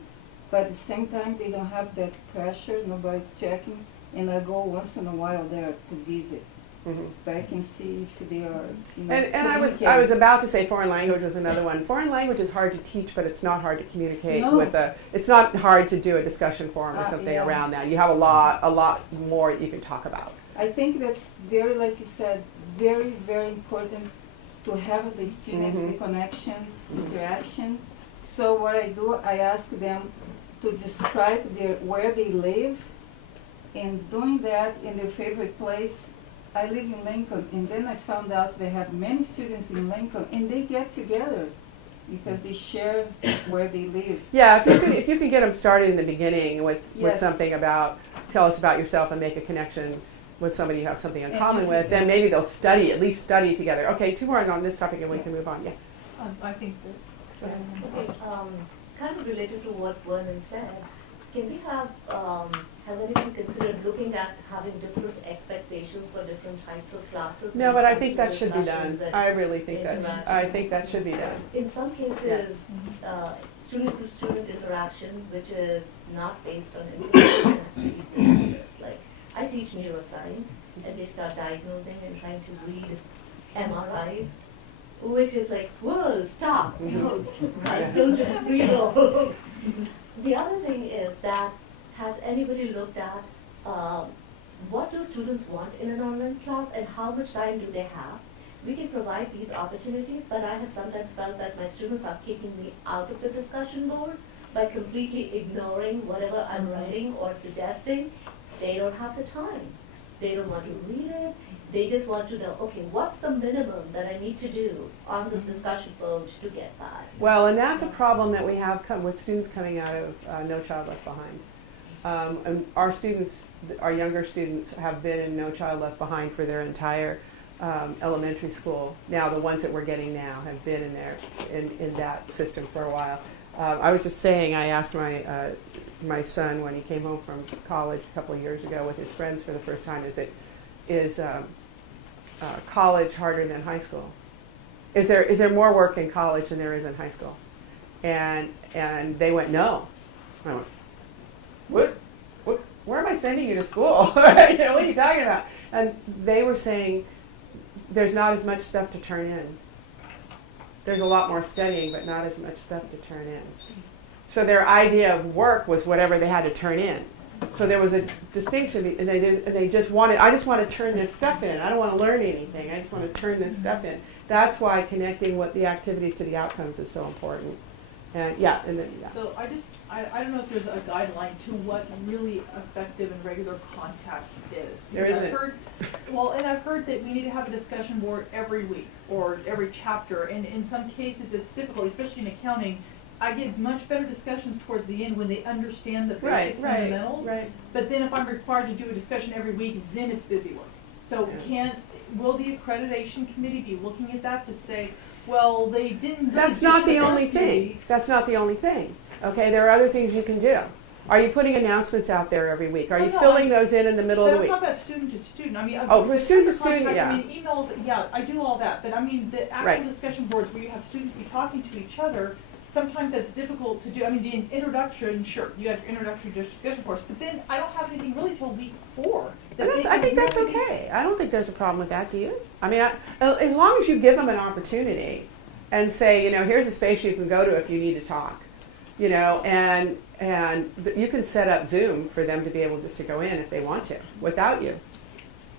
but at the same time they don't have that pressure, nobody's checking, and I go once in a while there to visit. Mhm. But I can see if they are, you know, And I was communicating. about to say foreign language was another one. Foreign language is hard to teach, but it's not hard to communicate No. with it's not hard to do a discussion forum or something Yeah. around that. You have a lot more you can talk about. I think that's very, like you said, very, very important to have the students, the Mhm. connection, interaction. So what I do, I ask them to describe where they live, and doing that in their favorite place. I live in Lincoln, and then I found out they have many students in Lincoln, and they get together because they share where they live. Yeah, if you can get them started in the beginning with Yes. something about, tell us about yourself and make a connection with somebody you have something in And common you with, should- then maybe they'll at least study together. Okay, 2 more on this topic and we can move on. Yeah. I think that, Okay, kind of related to what Vernon said, can we have anyone considered looking at having different expectations for different types of classes? No, when but it I comes think to that should be done. discussions and I really think that interaction? should be done. In some cases, student-to-student interaction, which is not based on information, actually dangerous. Like, I teach neuroscience, and they start diagnosing and trying to read MRIs, which is like, whoa, stop, no, right? Don't just read all. The other thing is that, has anybody looked at what do students want in an online class and how much time do they have? We can provide these opportunities, but I have sometimes felt that my students are kicking me out of the discussion board by completely ignoring whatever I'm writing or suggesting. They don't have the time. They don't want to read it. They just want to know, okay, what's the minimum that I need to do on this discussion board to get by? Well, and that's a problem that we have with students coming out of No Child Left Behind. And our students, our younger students, have been in No Child Left Behind for their entire elementary school. Now, the ones that we're getting now have been in there in that system for a while. I was just saying, I asked my son when he came home from college a couple of years ago with his friends for the first time, is college harder than high school? Is there more work in college than there is in high school? And they went, no. I went, what? Where am I sending you to school? What are you talking about? And they were saying there's not as much stuff to turn in. There's a lot more studying, but not as much stuff to turn in. So their idea of work was whatever they had to turn in. So there was a distinction, and they just wanted, I just want to turn this stuff in. I don't want to learn anything. I just want to turn this stuff in. That's why connecting what the activities to the outcomes is so important. And yeah, and then yeah. so I don't know if there's a guideline to what really effective and regular contact is. There Because isn't. I've heard that we need to have a discussion board every week or every chapter, and in some cases it's difficult, especially in accounting. I get much better discussions towards the end when they understand the basic fundamentals. Right. But then if I'm required to do a discussion every week, then it's busy work. So will the accreditation committee be looking at that to say, well, they didn't really That's do not it the the only first few thing. weeks. That's not the only thing. Okay, there are other things you can do. Are you putting announcements out there every week? Are you No, filling those in the middle But of the I'm week? talking about student to student. I mean, Oh, from the student to contact, student, yeah. I mean, emails, yeah, I do all that. But I mean, the actual Right. discussion boards where you have students be talking to each other, sometimes that's difficult to do. I mean, the introduction, sure, you have your introductory discussion course, but then I don't have anything really till week 4. And I think that's okay. I don't think there's a problem with that, do you? I mean, as long as you give them an opportunity and say, here's a space you can go to if you need to talk, and you can set up Zoom for them to be able just to go in if they want to, without you,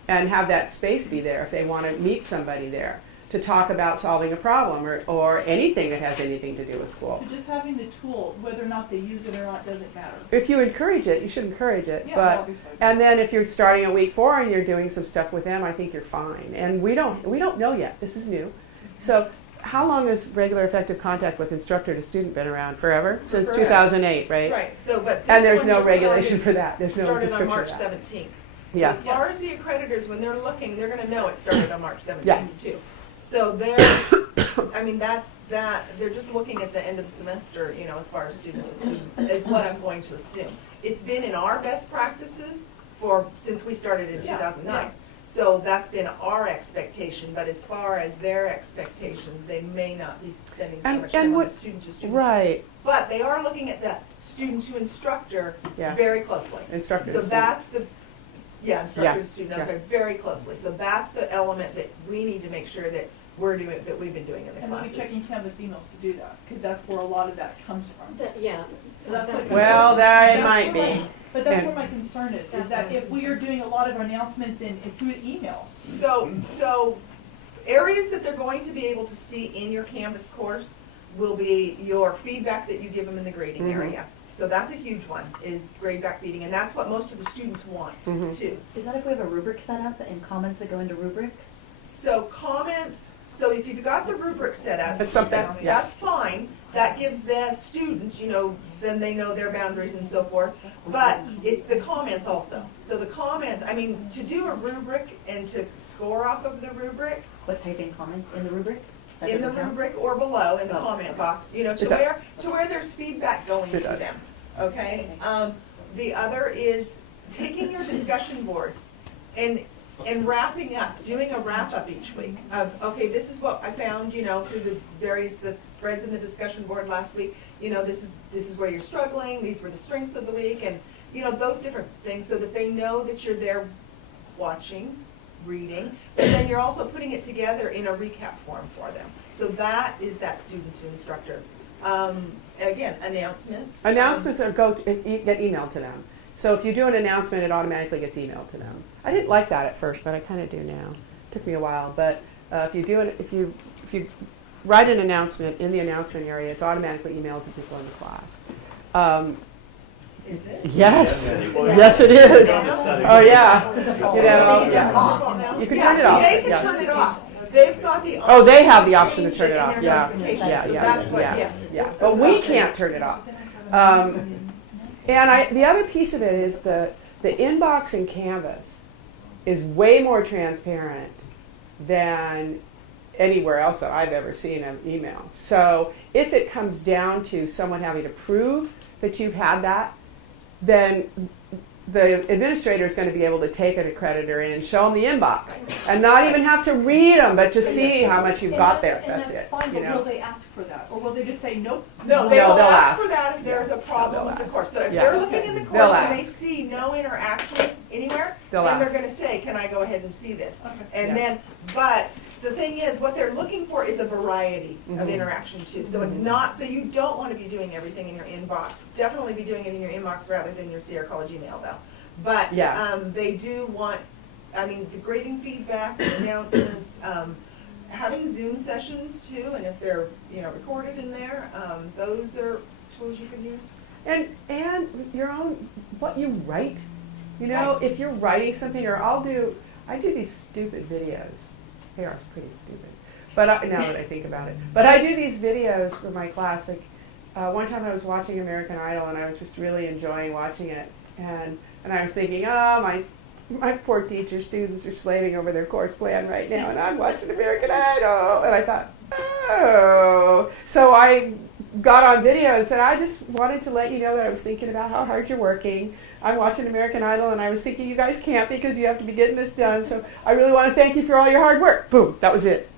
and have that space be there if they want to meet somebody there to talk about solving a problem or anything that has anything to do with school. So just having the tool, whether or not they use it or not, doesn't matter. If you encourage it, you should encourage it. Yeah, but obviously. and then if you're starting at week 4 and you're doing some stuff with them, I think you're fine. And we don't know yet. This is new. So how long has regular effective contact with instructor to student been around? Forever? Since Forever. 2008, right? Right, so, but this And there's one no just regulation started- for that. There's no Started on description March of that. 17th. Yeah. So as far as the accreditors, when they're looking, they're gonna know it started on March 17th Yeah. too. So they're, I mean, they're just looking at the end of the semester, you know, as far as student to student, is what I'm going to assume. It's been in our best practices since we started in Yeah, 2009. yeah. So that's been our expectation, but as far as their expectation, they may not be spending so And- much and time on what- the student to student. Right. But they are looking at the student to instructor Yeah. very closely. Instructor to So student. that's the, yeah, instructor Yeah, to student, I'm yeah. sorry, very closely. So that's the element that we need to make sure that we're doing, that we've been doing in the And we'll be classes. checking Canvas emails to do that, because that's where a lot of that comes from. Yeah. So that's what. Well, that that's might where be. my- But that's And- where my concern is that if we are doing a lot of announcements in, through email. So areas that they're going to be able to see in your Canvas course will be your feedback that you give them in the grading Mhm. area. So that's a huge one, is grade back feeding, and that's what most of the students want Mhm. too. Is that if we have a rubric set up and comments that go into rubrics? So comments, so if you've got the rubric set up, It's something, yeah. that's fine. That gives the student, you know, then they know their boundaries and so forth. But it's the comments also. So the comments, I mean, to do a rubric and to score off of the rubric, What type in comments in the rubric? That in the doesn't count? rubric or below in the Oh, comment okay. box, you know, It does. to where there's feedback going It to does. them, okay? The other is taking your discussion boards and wrapping up, doing a wrap-up each week of, okay, this is what I found, you know, through the threads in the discussion board last week, you know, this is where you're struggling, these were the strengths of the week, and, you know, those different things, so that they know that you're there watching, reading, but then you're also putting it together in a recap form for them. So that is that student to instructor. Again, announcements. Announcements get emailed to them. So if you do an announcement, it automatically gets emailed to them. I didn't like that at first, but I kind of do now. Took me a while, but if you write an announcement in the announcement area, it's automatically emailed to people in the class. Is it? Yes, Yeah. yes, it is. Yeah. Oh yeah, you You know, can yeah. turn it off. You can Yeah, turn it see, off, They can yeah. turn it off. They've got the. Oh, they have the option option to turn it change off. in Yeah, their notifications. yeah, So yeah, that's what, yeah, yes. yeah. But we can't turn it off. And the other piece of it is the inbox in Canvas is way more transparent than anywhere else that I've ever seen an email. So if it comes down to someone having to prove that you've had that, then the administrator is going to be able to take an accreditor in and show them the inbox and not even have to read them, but just see how much you've got there. That's it. fine, You but will know. they ask for that? Or will they just say, nope? No, they No, will they'll ask ask. for that if there's a problem they'll with the ask. course. So if Yeah. they're looking in the They'll course and they ask. see no interaction anywhere, They'll then they're ask. gonna say, can I go ahead and see this? Okay. And Yeah. then, but the thing is, what they're looking for is a variety of Mhm. interaction too. So it's not, so you don't wanna be doing everything in your inbox. Definitely be doing it in your inbox rather than your Sierra College email though. But, Yeah. they do want, I mean, the grading feedback, the announcements, having Zoom sessions too, and if they're, you know, recorded in there, those are tools you can use. And your own, what you write, you know, if you're writing something, or I do these stupid videos. They are pretty stupid, but now that I think about it. But I do these videos for my class. Like one time I was watching American Idol, and I was just really enjoying watching it. And I was thinking, oh, my poor teacher students are slaving over their course plan right now, and I'm watching American Idol. And I thought, oh. So I got on video and said, I just wanted to let you know that I was thinking about how hard you're working. I'm watching American Idol, and I was thinking you guys can't because you have to be getting this done. So I really want to thank you for all your hard work. Boom, that was it.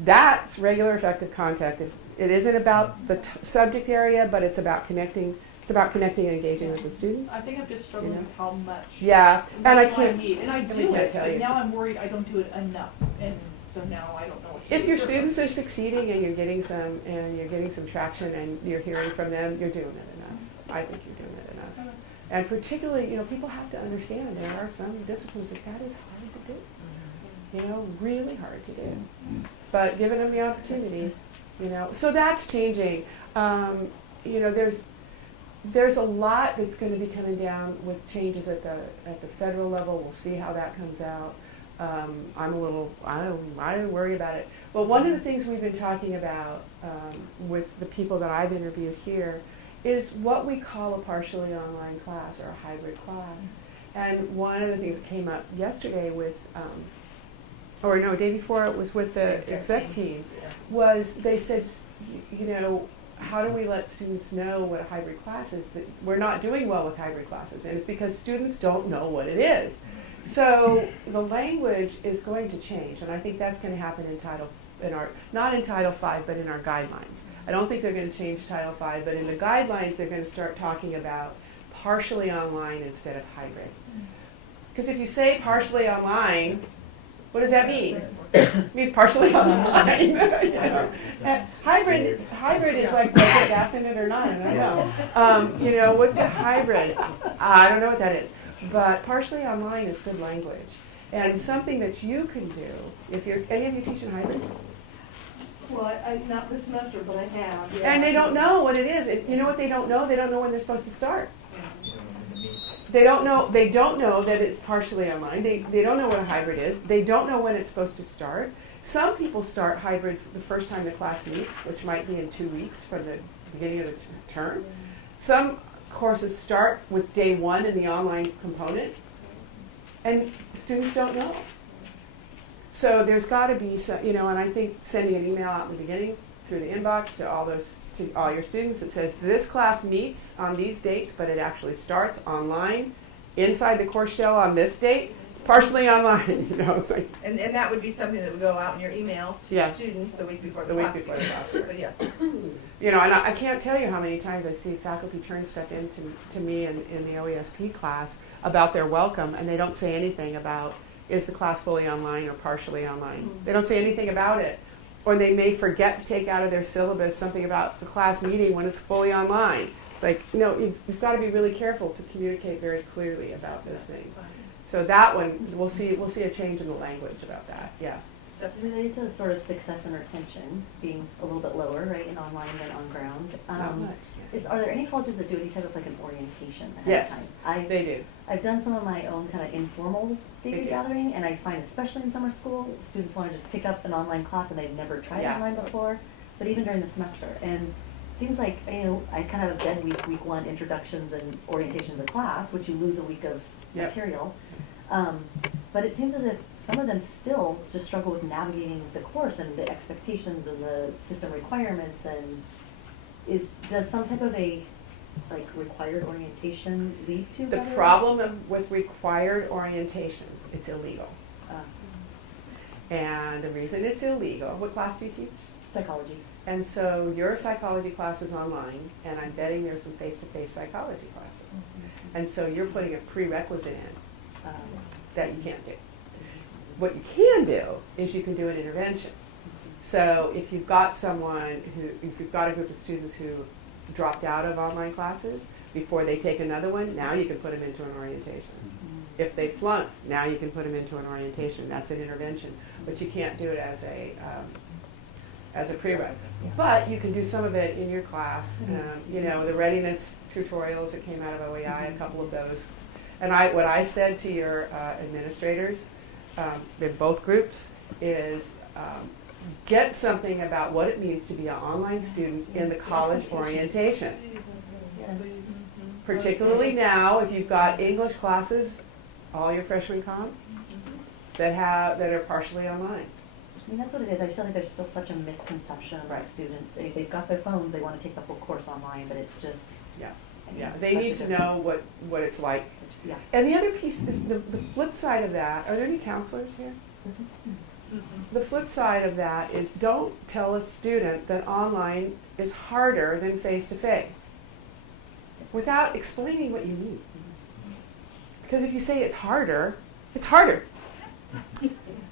That's regular effective contact. It isn't about the subject area, but it's about connecting. It's about connecting and engaging with the students. I think I'm just struggling You know? with how much. Yeah, and I what can't. need. And I let me do it, tell but you. now I'm worried I don't do it enough. And so now I don't know what to do. If your students are succeeding and you're getting some traction and you're hearing from them, you're doing it enough. I think you're doing it enough. Okay. And particularly, you know, people have to understand there are some disciplines that is hard to do. You know, really hard to do. But giving them the opportunity, you know, so that's changing. You know, there's a lot that's going to be coming down with changes at the federal level. We'll see how that comes out. I'm a little, I don't worry about it. But one of the things we've been talking about with the people that I've interviewed here is what we call a partially online class or a hybrid class. And one of the things that came up yesterday with, or no, day before it was with the exec team, was they said, you know, how do we let students know what a hybrid class is? That we're not doing well with hybrid classes, and it's because students don't know what it is. So the language is going to change, and I think that's going to happen not in Title V, but in our guidelines. I don't think they're going to change Title V, but in the guidelines they're going to start talking about partially online instead of hybrid. Because if you say partially online, what does that mean? It means partially online. You know? Hybrid is like, do I put gas in it or not? I don't know. You know, what's a hybrid? I don't know what that is. But partially online is good language. And something that you can do, if you're, any of you teaching hybrids? Well, I'm not this semester, but I have. Yeah. And they don't know what it is. You know what they don't know? They don't know when they're supposed to start. They don't know that it's partially online. They don't know what a hybrid is. They don't know when it's supposed to start. Some people start hybrids the first time the class meets, which might be in 2 weeks from the beginning of the term. Some courses start with day one in the online component, and students don't know. So there's got to be some, you know, and I think sending an email out in the beginning through the inbox to all your students that says this class meets on these dates, but it actually starts online inside the course shell on this date, partially online. You know, it's like, And that would be something that would go out in your email to Yeah. your students the week before the The week class. before the class. But yes. you know, and I can't tell you how many times I see faculty turn stuff in to me in the OESP class about their welcome, and they don't say anything about, is the class fully online or partially online? They don't say anything about it. Or they may forget to take out of their syllabus something about the class meeting when it's fully online. Like, no, you've got to be really careful to communicate very clearly about those things. So that one, we'll see a change in the language about that, yeah. It's related to sort of success and retention being a little bit lower, right, in online than on ground. Not much. Are there any colleges that do any type of like an orientation ahead Yes, of time? they do. I've done some of my own kind of informal They data do. gathering, and I find especially in summer school, students want to just pick up an online class and they've never tried Yeah. online before, but even during the semester. And it seems like, you know, I kind of have a dead week one, introductions and orientation to the class, which you lose a week of Yep. material. But it seems as if some of them still just struggle with navigating the course and the expectations and the system requirements, and does some type of a like required orientation lead to The better? problem with required orientations, it's illegal. Uh, And the reason it's illegal, what class do you teach? Psychology. And so your psychology class is online, and I'm betting there's some face-to-face psychology classes. And so you're putting a prerequisite in that you can't do. What you can do is you can do an intervention. So if you've got if you've got a group of students who dropped out of online classes before they take another one, now you can put them into an orientation. If they flunked, now you can put them into an orientation. That's an intervention, but you can't do it as a prereq. But you can do some of it in your class. You know, the readiness tutorials that came out of OEI, a couple of those. And what I said to your administrators in both groups is get something about what it means to be an online student in the college orientation. Particularly now, if you've got English classes, all your freshman comp, that are partially online. I mean, that's what it is. I feel like there's still such a misconception about students. They've got their phones, they want to take the whole course online, but it's just, Yes. I mean, Yeah, it's they such need a to different- know what it's like. Yeah. And the other piece is the flip side of that. Are there any counselors here? The flip side of that is don't tell a student that online is harder than face-to-face without explaining what you mean. Because if you say it's harder, it's harder.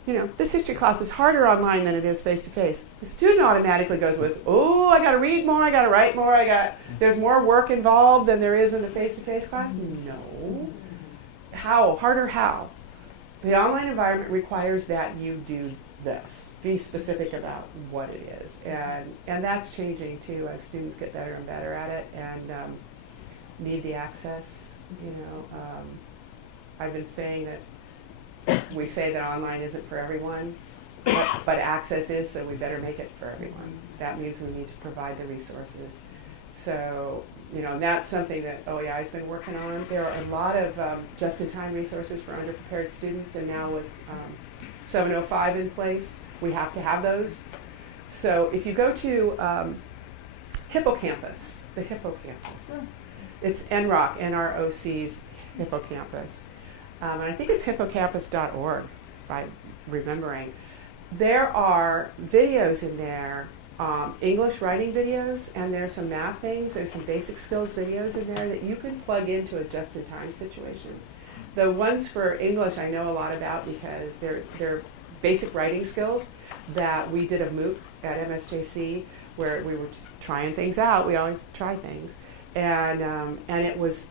You know, this history class is harder online than it is face-to-face. The student automatically goes with, oh, I got to read more, I got to write more, there's more work involved than there is in the face-to-face class. No. How? Harder how? The online environment requires that you do this. Be specific about what it is. And that's changing too as students get better and better at it and need the access. You know, I've been saying that we say that online isn't for everyone, but access is, so we better make it for everyone. That means we need to provide the resources. So, you know, and that's something that OEI has been working on. There are a lot of just-in-time resources for underprepared students, and now with 705 in place, we have to have those. So if you go to Hippocampus, the Hippocampus, it's NROC, NROC's Hippocampus. And I think it's hippocampus.org, if I'm remembering. There are videos in there, English writing videos, and there's some math things, there's some basic skills videos in there that you can plug into a just-in-time situation. The ones for English I know a lot about because they're basic writing skills that we did a MOOC at MSJC where we were just trying things out. We always try things. And it was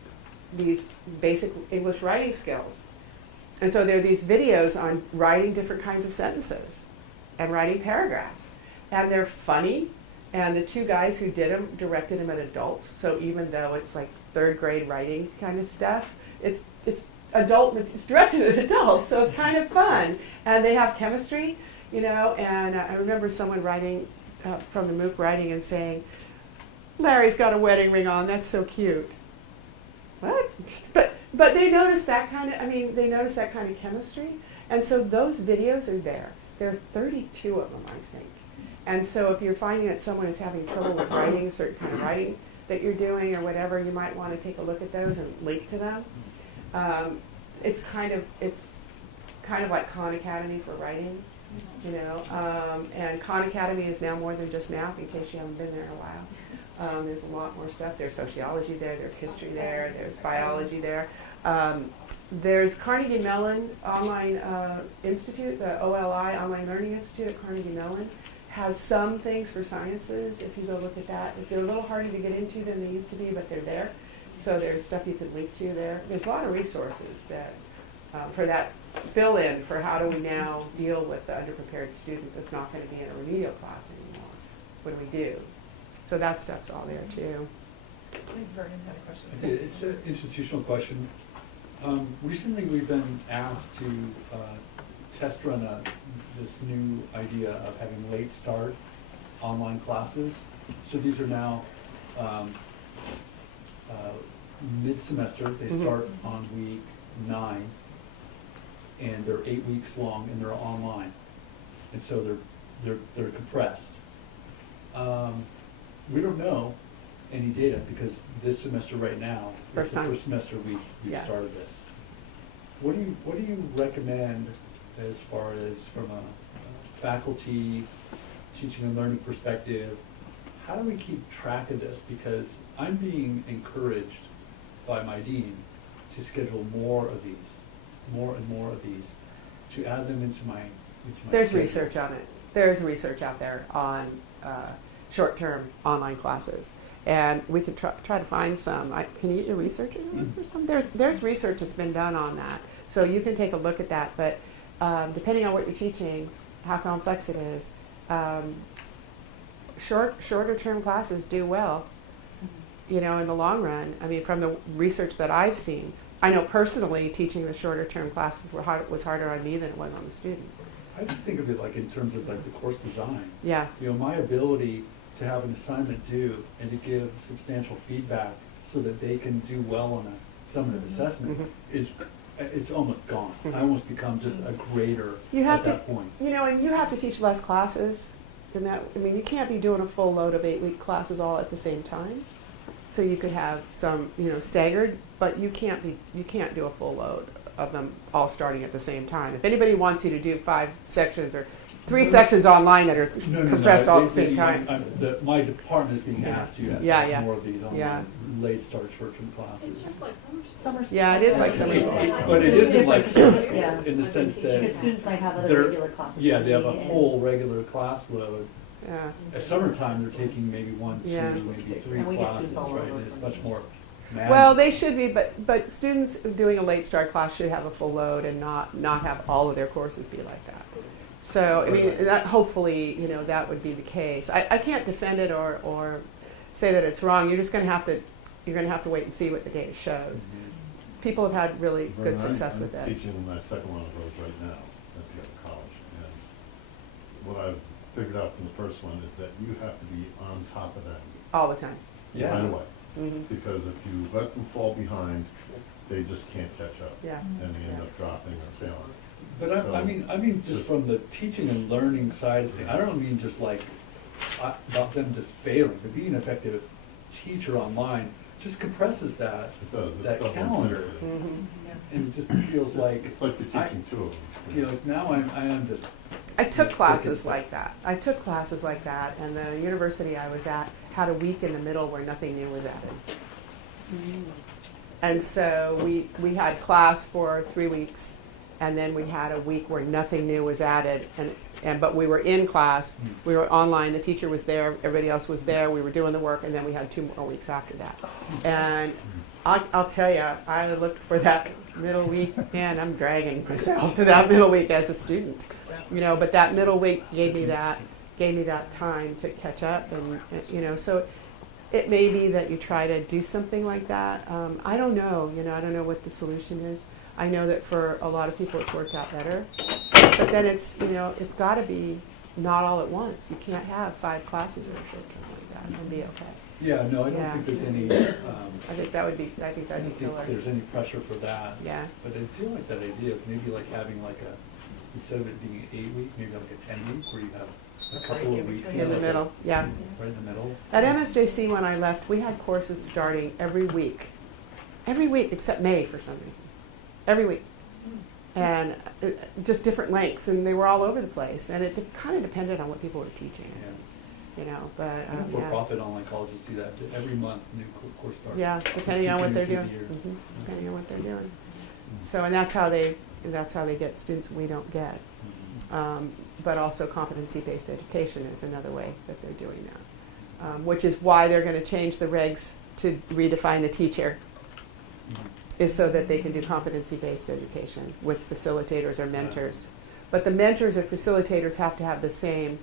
these basic English writing skills. And so there are these videos on writing different kinds of sentences and writing paragraphs. And they're funny. And the two guys who did them directed them at adults. So even though it's like third grade writing kind of stuff, it's directed at adults. So it's kind of fun. And they have chemistry, you know. And I remember someone writing from the MOOC writing and saying, "Larry's got a wedding ring on. That's so cute." What? But they noticed that kind of. They noticed that kind of chemistry. And so those videos are there. There are 32 of them, I think. And so if you're finding that someone is having trouble with writing, a certain kind of writing that you're doing or whatever, you might want to take a look at those and link to them. It's kind of like Khan Academy for writing, you know. And Khan Academy is now more than just math, in case you haven't been there in a while. There's a lot more stuff. There's sociology there, there's history there, there's biology there. There's Carnegie Mellon Online Institute, the OLI, Online Learning Institute at Carnegie Mellon, has some things for sciences, if you go look at that. They're a little harder to get into than they used to be, but they're there. So there's stuff you could link to there. There's a lot of resources that for that fill-in for how do we now deal with the underprepared student that's not going to be in a remedial class anymore when we do. So that stuff's all there too. I think Vernon had a question. It's an institutional question. Recently, we've been asked to test run this new idea of having late start online classes. So these are now mid-semester. They start on week 9, and they're 8 weeks long, and they're online, and so they're compressed. We don't know any data because this semester right now is the first semester we've started this. What do you recommend as far as from a faculty teaching and learning perspective? How do we keep track of this? Because I'm being encouraged by my dean to schedule more and more of these, to add them into my There's schedule. research on it. There's research out there on short-term online classes. And we could try to find some. Can you get your research for some? There's research that's been done on that. So you can take a look at that. But depending on what you're teaching, how complex it is, shorter term classes do well, you know, in the long run. I mean, from the research that I've seen, I know personally teaching the shorter term classes was harder on me than it was on the students. I just think of it like in terms of like the course design. Yeah. You know, my ability to have an assignment due and to give substantial feedback so that they can do well on a summative assessment it's almost gone. I almost become just a grader at that point. You know, and you have to teach less classes than that. I mean, you can't be doing a full load of 8-week classes all at the same time. So you could have some, you know, staggered, but you can't do a full load of them all starting at the same time. If anybody wants you to do 5 sections or 3 sections online that are compressed all at the same time. My department is being asked to have more of these online late start short-term classes. It's just like Summer school. Yeah, it is like summer school. But it isn't like summer school in the sense that Because students might have other regular classes. yeah, they have a whole regular class load. Yeah. At summertime, they're taking maybe 1, 2, maybe 3 And we get classes, students all right? over And the it's place. much more mad. Well, they should be, but students doing a late start class should have a full load and not have all of their courses be like that. So, I mean, that hopefully, you know, that would be the case. I can't defend it or say that it's wrong. You're just going to have to wait and see what the data shows. people have had really good Vernon, success with I'm it. teaching my second one of those right now at the other college, and what I've figured out from the first one is that you have to be on top of that All the time. Yeah. right away. Mhm. Because if you let them fall behind, they just can't catch up. Yeah. And they end Yeah. up dropping or failing. But I So, mean just just- from the teaching and learning side of things, I don't mean just like, about them just failing, but being an effective teacher online just compresses that, It does, it's that double calendar. intensity. Mhm. And it just feels like, It's like you're teaching two of them. you know, now I am just, I took Yeah, classes wicked. like that. I took classes like that, and the university I was at had a week in the middle where nothing new was added. And so we had class for 3 weeks, and then we had a week where nothing new was added, but we were in class, we were online, the teacher was there, everybody else was there, we were doing the work, and then we had 2 more weeks after that. And I'll tell you, I looked for that middle week, and I'm dragging myself to that middle week as a student. You know, but that middle week gave me that time to catch up, and you know, so it may be that you try to do something like that. I don't know, you know, I don't know what the solution is. I know that for a lot of people it's worked out better, but then it's, you know, it's got to be not all at once. You can't have 5 classes in a short term like that and be okay. yeah, no, I don't Yeah. think there's any, I think that'd be I don't killer. think there's any pressure for that. Yeah. But I do like that idea of maybe like having like instead of it being 8 week, maybe like a 10-week where you have a couple of weeks. In the middle, yeah. Right in the middle. At MSJC when I left, we had courses starting every week except May for some reason, every week. And just different lengths, and they were all over the place, and it kind of depended on what people were teaching, Yeah. you know, but Yeah. yeah. For-profit online colleges do that every month, new course starts. Yeah, depending on what they're doing. Continue through the year. Depending on what they're doing. So, and that's how they get students we don't get. But also competency-based education is another way that they're doing that, which is why they're going to change the regs to redefine the teacher, is so that they can do competency-based education with facilitators or mentors. But the mentors or facilitators have to have the same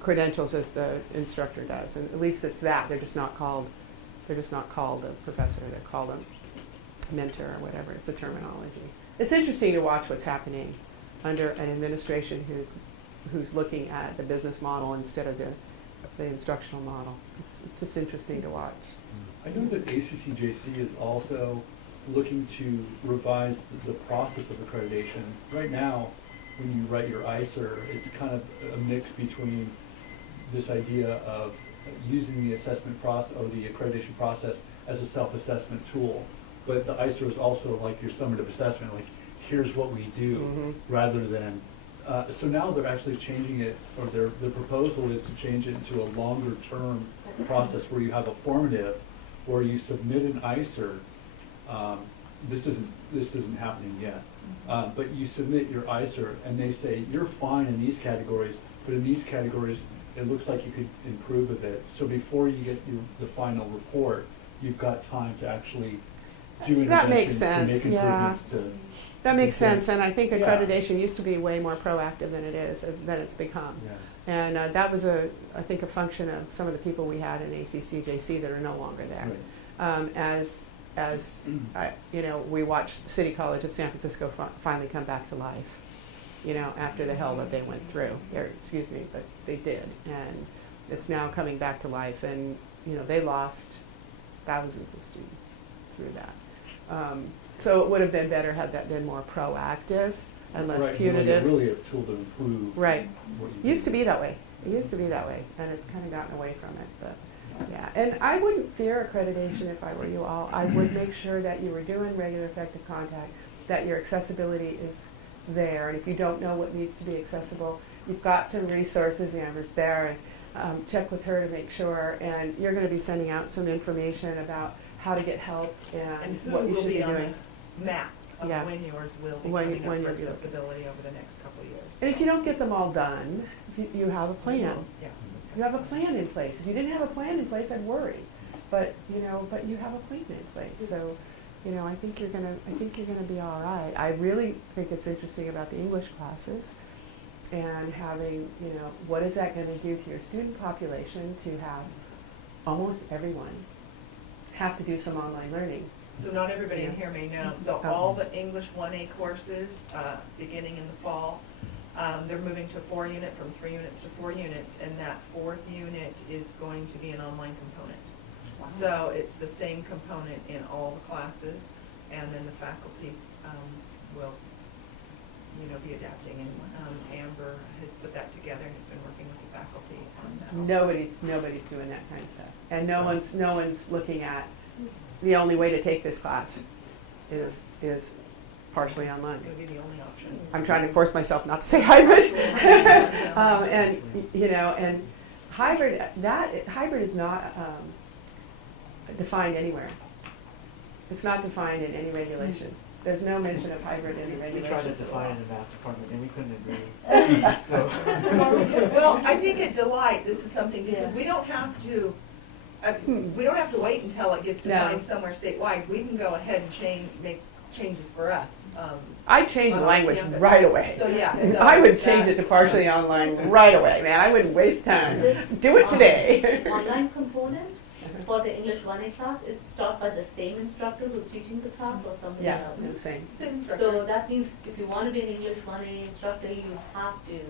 credentials as the instructor does, and at least it's that. They're just not called a professor. They're called a mentor or whatever. It's a terminology. It's interesting to watch what's happening under an administration who's looking at the business model instead of the instructional model. It's just interesting to watch. I know that ACCJC is also looking to revise the process of accreditation. Right now, when you write your ICER, it's kind of a mix between this idea of using the assessment process or the accreditation process as a self-assessment tool. But the ICER is also like your summative assessment, like here's what we do, rather than, so now they're actually changing it, or the proposal is to change it into a longer term process where you have a formative, where you submit an ICER. This isn't happening yet, but you submit your ICER and they say you're fine in these categories, but in these categories it looks like you could improve a bit. So before you get the final report, you've got time to actually do That makes interventions, to sense, make yeah. improvements to. That makes Okay. sense, and I think Yeah. accreditation used to be way more proactive than it is, than it's become. Yeah. And that was I think a function of some of the people we had in ACCJC that are no longer there. Right. You know, we watched City College of San Francisco finally come back to life, you know, after the hell that they went through. Excuse me, but they did, and it's now coming back to life. And you know, they lost thousands of students through that. So it would have been better had that been more proactive and less Right, punitive. really a tool to improve. Right. What you It used do. to be that way. It used to be that way, and it's kind of gotten away from it. But yeah, and I wouldn't fear accreditation if I were you all. I would make sure that you were doing regular effective contact, that your accessibility is there, and if you don't know what needs to be accessible, you've got some resources. Amber's there, and check with her to make sure. And you're going to be sending out some information about how to get help and who what you will should be be on doing. the map of Yeah. when yours will be When coming up you'll for be looking. accessibility over the next couple of years. And if you don't get them all done, if you have a plan. Yeah. You have a plan in place. If you didn't have a plan in place, I'd worry. But you have a plan in place. So, you know, I think you're gonna be all right. I really think it's interesting about the English classes and having, you know, what is that gonna do to your student population to have almost everyone have to do some online learning So not everybody in here may know, so all the English 1A courses, beginning in the fall, they're moving to 4-unit from 3 units to 4 units, and that 4th unit is going to be an online component. So it's the same component in all the classes, and then the faculty will, be adapting, and Amber has put that together and has been working with the faculty on that. Nobody's doing that kind of stuff. And no one's looking at, the only way to take this class is partially online. It's gonna be the only option. I'm trying to force myself not to say hybrid. And hybrid is not defined anywhere. It's not defined in any regulation. There's no mention of hybrid in the We regulations. tried to define it in the math department and we couldn't agree. So, Well, I think at Delight, this is something, because we don't have to, we don't have to wait until it gets defined somewhere statewide. We can go ahead and make changes for us. I'd change the on language campus. right away. So, yeah. so I would change it to that's- partially online right away, man. I wouldn't waste time. This, Do it today. Online component for the English 1A class, it's taught by the same instructor who's teaching the class or somebody Yeah, else. the same. Same instructor. So that means if you want to be an English 1A instructor, you have to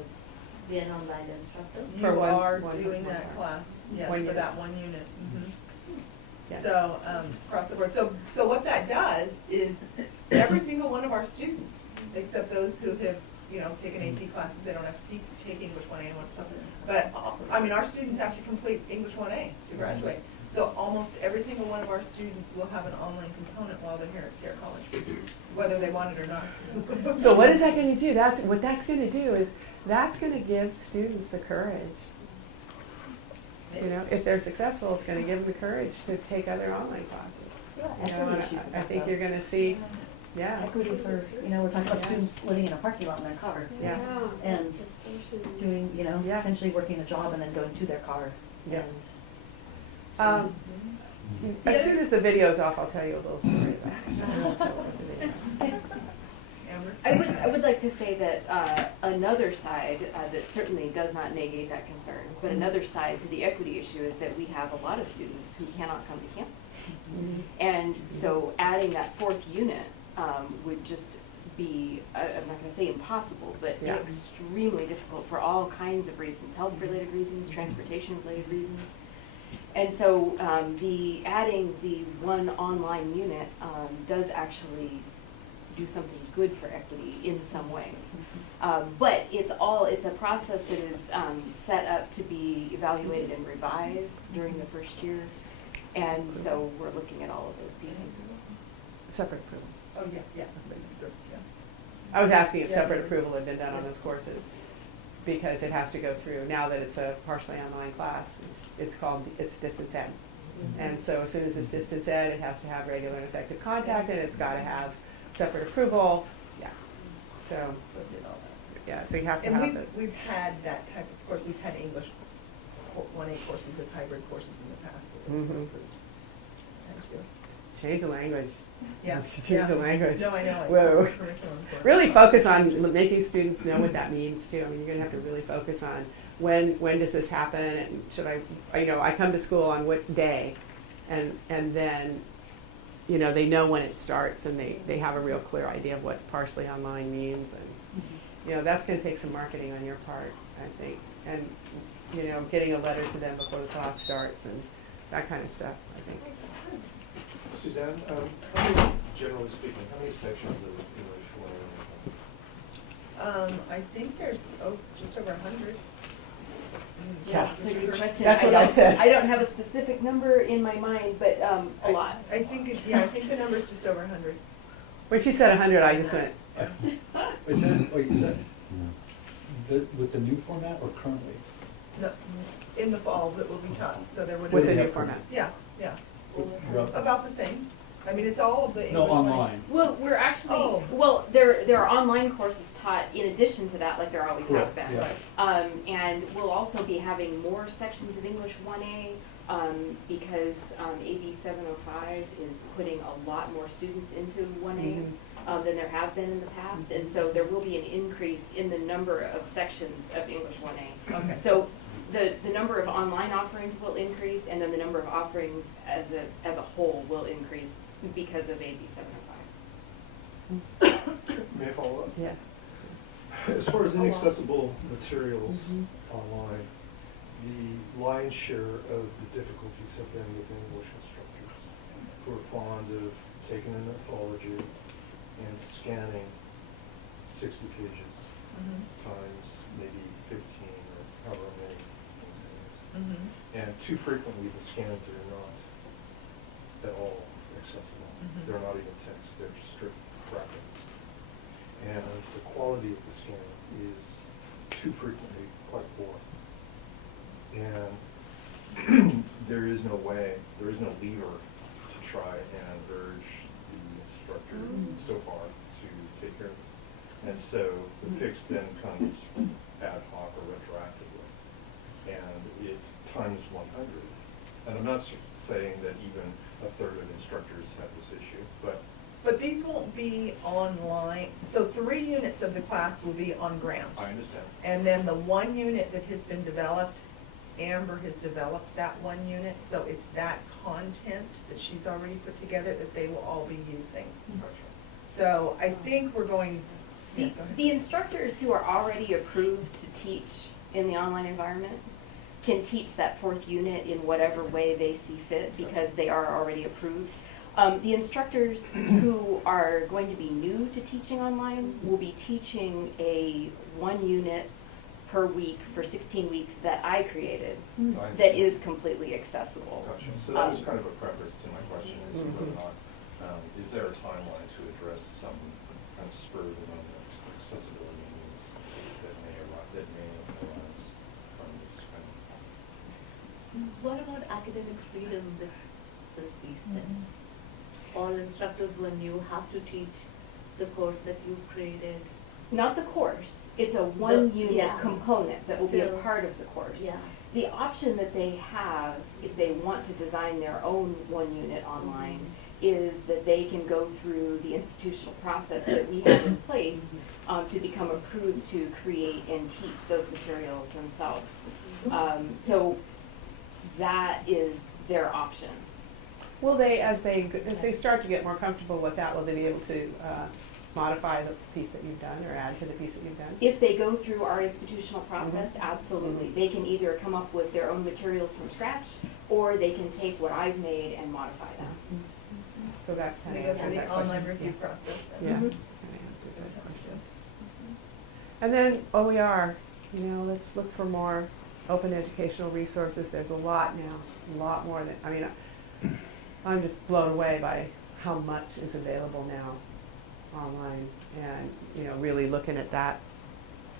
be an online instructor. You For are one doing that class, yes, One for unit. that 1 unit. Yeah. So, across the board. So what that does is every single one of our students, except those who have, taken AP classes, they don't have to take English 1A and something. But, our students have to complete English 1A to graduate. So almost every single one of our students will have an online component while they're here at Sierra College, whether they want it or not. So what is that going to do? What that's going to do is that's going to give students the courage. If they're successful, it's going to give them the courage to take other online classes. And I think you're going to see, yeah. Equity for, we're talking about students living in a parking lot in their car. Yeah. And doing, potentially working a job and then going to their car. Yeah. And As soon as the video's off, I'll tell you a little story about it. Amber? I would like to say that another side that certainly does not negate that concern, but another side to the equity issue is that we have a lot of students who cannot come to campus. And so adding that 4th unit would just be, I'm not going to say impossible, but Yeah. extremely difficult for all kinds of reasons, health-related reasons, transportation-related reasons. And so adding the 1 online unit does actually do something good for equity in some ways. But it's a process that is set up to be evaluated and revised during the first year. And so we're looking at all of those pieces. Separate approval. Oh, yeah. I was asking if Yeah. separate approval had been done on those courses, because it has to go through, now that it's a partially online class, it's distance ed. And so as soon as it's distance ed, it has to have regular and effective contact, and it's got to have separate approval, yeah. So, yeah, so you have to have And those. we've had that type of course, we've had English 1A courses as hybrid courses in the past. that we've Mhm. approved. Thank you. Change the language. Yeah. Change the language. No, I know. Whoa. Curriculum for it. Really focus on making students know what that means too. You're going to have to really focus on when does this happen, and should I come to school on what day, and then, they know when it starts, and they have a real clear idea of what partially online means, and that's going to take some marketing on your part, I think, and getting a letter to them before the class starts and that kind of stuff, I think. Suzanne, generally speaking, how many sections of English 1A? I think there's just over 100. Yeah. That's a good question. That's what I said. I don't have a specific number in my mind, but a lot. I think the number's just over 100. When she said 100, I just went, Is that with the new format or currently? No, in the fall that will be taught, so there would with the be. new format. Yeah. Rough- About the same. It's all of the English. No, 1A. online. Well, we're actually, Oh. there are online courses taught in addition to that, like there always have Correct, been. yeah. And we'll also be having more sections of English 1A, because AB 705 is putting a lot more students into 1A than there have been in the past. And so there will be an increase in the number of sections of English 1A. Okay. So the number of online offerings will increase, and then the number of offerings as a whole will increase because of AB 705. May I follow up? Yeah. As far as inaccessible materials Mhm. online, the lion's share of the difficulties have been with English instructors who are fond of taking an anthology and scanning 60 pages times maybe 15 or however many things it is. And too frequently the scans are not at all accessible. They're not even text, they're strict graphics. And the quality of the scan is too frequently quite poor. And there is no way, there is no lever to try and urge the instructor so far to take care of it. And so the fix then comes ad hoc or retroactively. And it times 100. And I'm not saying that even a third of instructors have this issue, But these won't be online, so 3 units of the class will be on ground. I understand. And then the 1 unit that has been developed, Amber has developed that 1 unit, so it's that content that she's already put together that they will all be using. Gotcha. So I think we're going, yeah, The, go ahead. the instructors who are already approved to teach in the online environment can teach that 4th unit in whatever way they see fit because they are already approved. The instructors who are going to be new to teaching online will be teaching a 1 unit per week for 16 weeks that I created that is completely accessible. Gotcha. So that was kind of a preface to my question, is whether or not, is there a timeline to address some kind of spur of the moment accessibility needs that may arise from this kind of? What about academic freedom with this piece then? All instructors, when you have to teach the course that you've created. Not the course, it's a 1 The- unit yeah, component that will be a still. part of the course. Yeah. The option that they have, if they want to design their own 1 unit online, is that they can go through the institutional process that we have in place to become approved to create and teach those materials themselves. So that is their option. Will they, as they start to get more comfortable with that, will they be able to modify the piece that you've done or add to the piece that you've done? If they go through our institutional process, absolutely. They can either come up with their own materials from scratch, or they can take what I've made and modify them. So that kind We of go through the online review process then. Yeah. Mhm. And then OER, let's look for more open educational resources. There's a lot now, a lot more than, I'm just blown away by how much is available now online, and really looking at that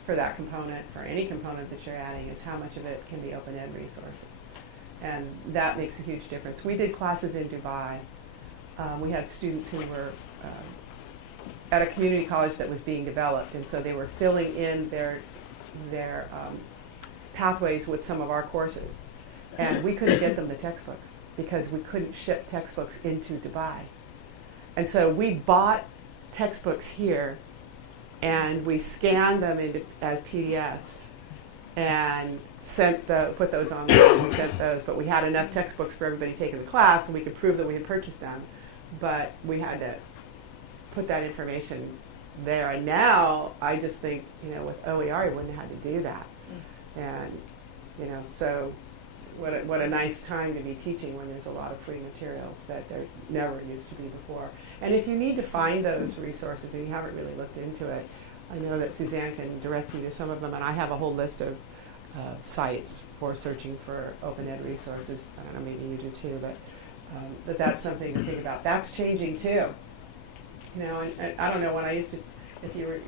for that component, for any component that you're adding, is how much of it can be open ed resources, and that makes a huge difference. We did classes in Dubai. We had students who were at a community college that was being developed, and so they were filling in their pathways with some of our courses, and we couldn't get them the textbooks because we couldn't ship textbooks into Dubai. And so we bought textbooks here, and we scanned them as PDFs and put those online and sent those. But we had enough textbooks for everybody taking the class, and we could prove that we had purchased them. But we had to put that information there. And now I just think, with OER, you wouldn't have had to do that. And, so what a nice time to be teaching when there's a lot of free materials that there never used to be before. And if you need to find those resources and you haven't really looked into it, I know that Suzanne can direct you to some of them, and I have a whole list of sites for searching for open ed resources. I don't know, maybe you do too, but that's something to think about. That's changing too. And I don't know when I used to, if you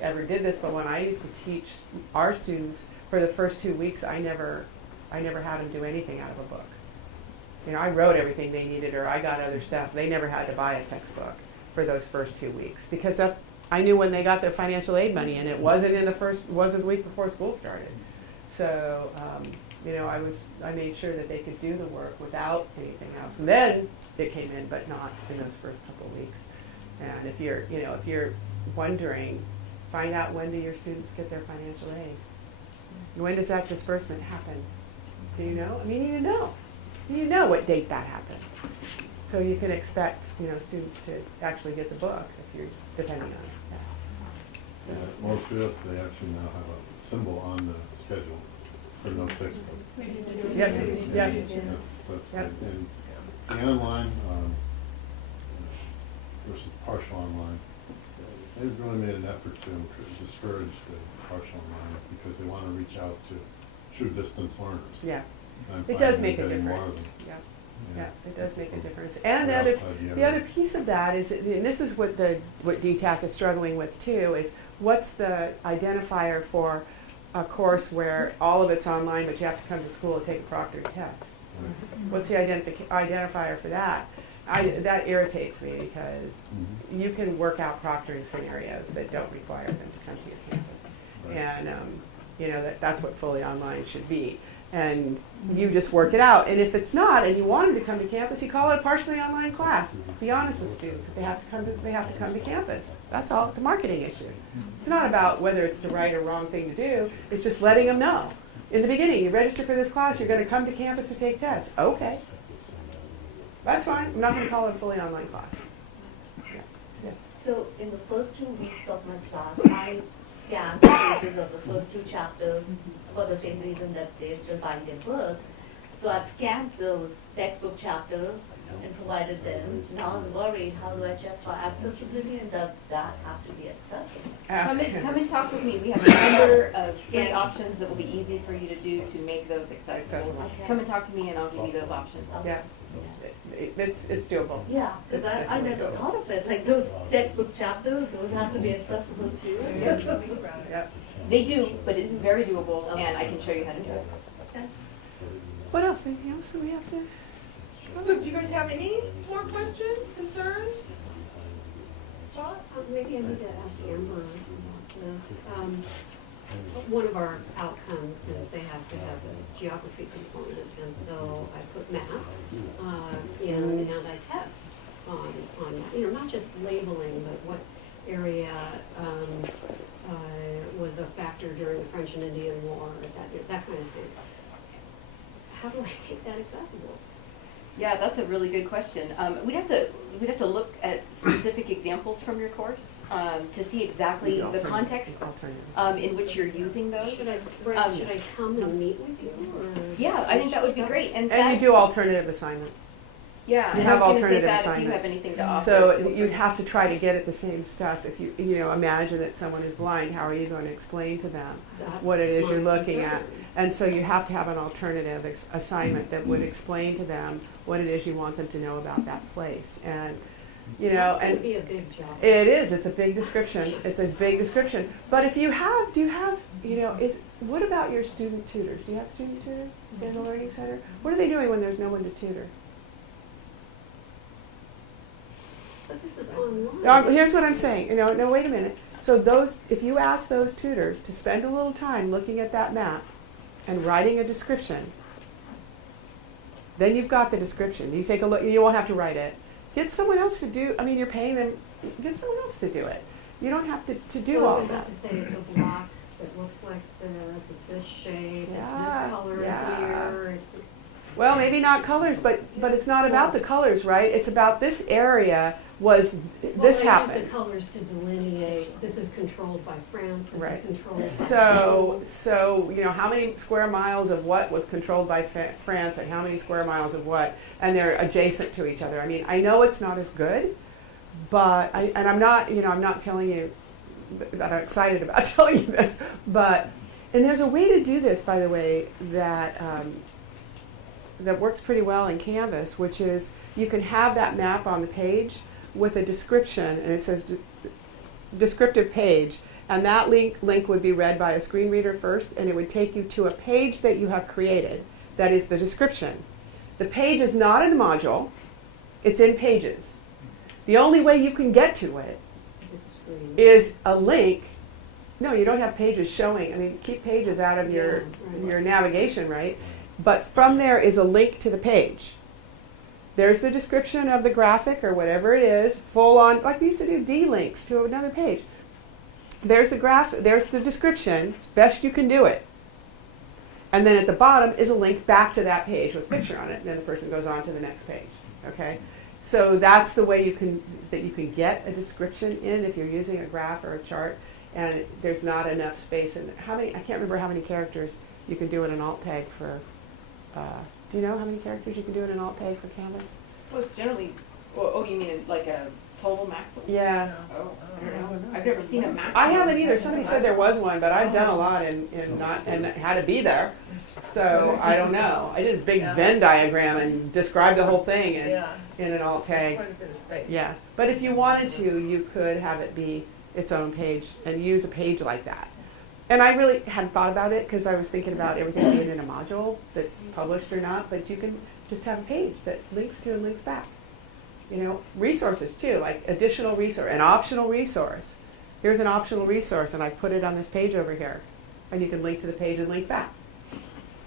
ever did this, but when I used to teach our students for the first 2 weeks, I never had them do anything out of a book. I wrote everything they needed, or I got other stuff. They never had to buy a textbook for those first 2 weeks, because I knew when they got their financial aid money, and it wasn't the week before school started. So, I made sure that they could do the work without anything else. And then it came in, but not in those first couple of weeks. And if you're wondering, find out, when do your students get their financial aid? When does that disbursement happen? Do you know? I mean, you know. You know what date that happens. So you can expect, students to actually get the book if you're depending on it. Yeah, most schools, they actually now have a symbol on the schedule for no textbook. Yep, yep. That's Yep. good. And the online versus partial online, they've really made an effort to discourage the partial online because they want to reach out to true distance learners. Yeah. And I'm It does finding make a getting more of difference. them. Yeah. Yeah. Yeah, it does make a difference. And They're the outside the other area. piece of that is, and this is what DTAC is struggling with too, is what's the identifier for a course where all of it's online, but you have to come to school and take a proctored test? Right. What's the identifier for that? That irritates me because Mhm. you can work out proctoring scenarios that don't require them to come to your campus. Right. And, that's what fully online should be. And you just work it out. And if it's not, and you want them to come to campus, you call it a partially online class. Be honest with students. If they have to come to campus. That's all. It's a marketing issue. It's not about whether it's the right or wrong thing to do. It's just letting them know. In the beginning, you register for this class, you're going to come to campus to take tests. Okay. That's fine. I'm not going to call it a fully online class. Yeah. Yeah. So in the first 2 weeks of my class, I scanned the pages of the first 2 chapters for the same reason that they still buying their books. So I've scanned those textbook chapters and provided them. Now I'm worried, how do I check for accessibility, and does that have to be accessible? Come and talk with me. We have a number of free options that will be easy for you to do to make those accessible. Okay. Come and talk to me and I'll give you those options. Yeah. It's doable. Yeah, because I definitely never doable. thought of it. Like those textbook chapters, those have to be accessible too. Yep. They do, but it's very doable and I can show you how to do it. What else? Anything else that we have to? So do you guys have any more questions, concerns? Thoughts? Maybe I need to ask Amber about this. One of our outcomes is they have to have a geography component, and so I put maps in, and I test on not just labeling, but what area was a factor during the French and Indian War, that kind of thing. How do I make that accessible? Yeah, that's a really good question. We'd have to look at specific examples from your course to see exactly the context in which you're using those. Should I come and meet with you, or? Yeah, I think that would be great. And you do alternative assignments. Yeah, You and have I was going to say alternative that assignments. if you have anything to offer. So you'd have to try to get at the same stuff. If you imagine that someone is blind, how are you going to explain to them what it is you're looking at? And so you have to have an alternative assignment that would explain to them what it is you want them to know about that place. And That's going to be a big job. it is. It's a big description. It's a big description. But if you have, what about your student tutors? Do you have student tutors in the Learning Center? What are they doing when there's no one to tutor? But this is online. Here's what I'm saying. No, wait a minute. So if you ask those tutors to spend a little time looking at that map and writing a description, then you've got the description. You take a look. You won't have to write it. Get someone else to do. I mean, you're paying them. Get someone else to do it. You don't have to do all So I that. have to say it's a block that looks like this. It's this shape. Yeah, It's this color yeah. here. It's Well, maybe not colors, but it's not about the colors, right? It's about this area was this I happened. use the colors to delineate. This is controlled by France. This Right. is controlled by So how many square miles of what was controlled by France, and how many square miles of what, and they're adjacent to each other. I mean, I know it's not as good, but I'm not telling you that I'm excited about telling you this, and there's a way to do this, by the way, that works pretty well in Canvas, which is you can have that map on the page with a description, and it says descriptive page, and that link would be read by a screen reader first, and it would take you to a page that you have created that is the description. The page is not in the module, it's in Pages. The only way you can get to it is a link. No, you don't have Pages showing. I mean, keep Pages out of your navigation, right? But from there is a link to the page. There's the description of the graphic or whatever it is, full on, like we used to do D-links to another page. There's the description, as best you can do it. And then at the bottom is a link back to that page with a picture on it, and then the person goes on to the next page. Okay? So that's the way you can get a description in if you're using a graph or a chart, and there's not enough space. And I can't remember how many characters you can do in an alt tag for. Do you know how many characters you can do in an alt tag for Canvas? Well, it's generally, you mean like a total maximum? Yeah. Oh, I don't know. I've never seen a maximum. I haven't either. Somebody said there was one, but I've done a lot and had to be there. So I don't know. I did this big Venn diagram and described the whole thing in an alt tag. Quite a bit of space. Yeah. But if you wanted to, you could have it be its own page and use a page like that. And I really hadn't thought about it because I was thinking about everything being in a module that's published or not, but you can just have a page that links to and links back. You know, resources too, like additional resource, an optional resource. Here's an optional resource and I put it on this page over here. And you can link to the page and link back.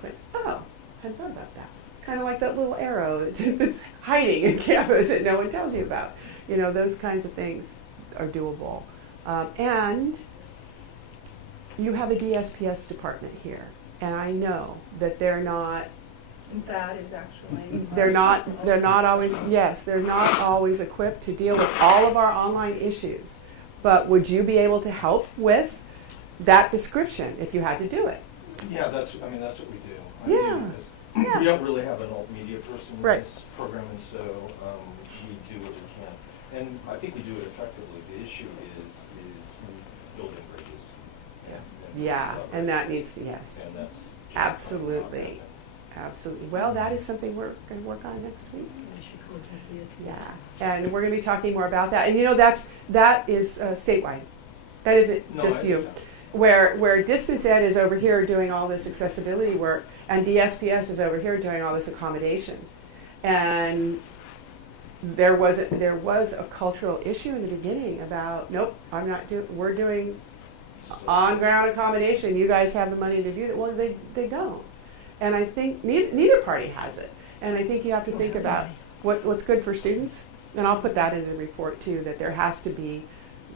But, oh, I hadn't thought about that. Kind of like that little arrow that's hiding in Canvas that no one tells you about. You know, those kinds of things are doable. And you have a DSPS department here. And I know that they're not That is actually. they're not always equipped to deal with all of our online issues. But would you be able to help with that description if you had to do it? Yeah, that's what we do. Yeah. We don't really have an alt media person in Right. this program, and so we do what we can. And I think we do it effectively. The issue is building bridges. Yeah, and that needs to, yes. And that's just Absolutely. Absolutely. Well, that is something we're going to work on next week. I should contact you. Yeah, and we're going to be talking more about that. And you know, that is statewide. That isn't No, just I you. understand. Where Distance Ed is over here doing all this accessibility work, and DSPS is over here doing all this accommodation. And there was a cultural issue in the beginning about, nope, we're doing on-ground accommodation. You guys have the money to do that. Well, they don't. And I think neither party has it. And I think you have to think about what's good for students. And I'll put that in the report too, that there has to be,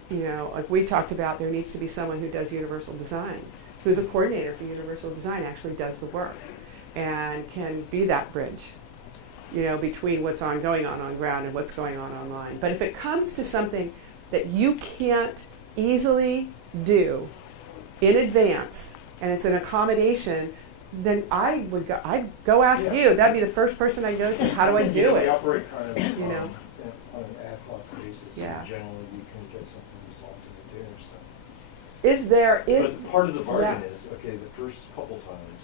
you know, like we talked about, there needs to be someone who does universal design, who's a coordinator for universal design, actually does the work and can be that bridge, you know, between what's going on ground and what's going on online. But if it comes to something that you can't easily do in advance, and it's an accommodation, then I'd go ask you. That'd be the first person I go to. How do I do We it? operate kind of You know. on an ad hoc basis. Yeah. And generally, we can get something resolved in a day or so. But part of the bargain yeah. is, okay, the first couple times,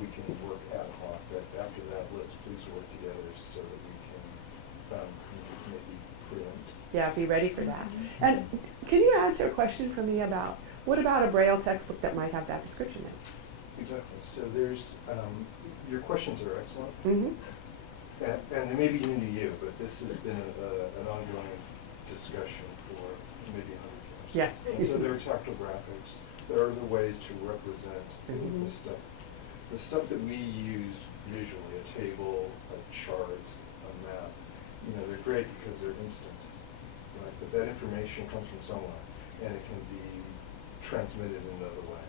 we can work ad hoc, but after that, let's please work together so that we can maybe preempt. Yeah, be ready for that. And can you answer a question for me about, what about a Braille textbook that might have that description in it? Exactly. So there's, your questions are excellent. Mm-hmm. And they may be new to you, but this has been an ongoing discussion for maybe 100 years. Yeah. And so there are tactographics. There are other ways to represent Mhm. the stuff. The stuff that we use visually, a table, a chart, a map, you know, they're great because they're instant, right? But that information comes from somewhere, and it can be transmitted in another way.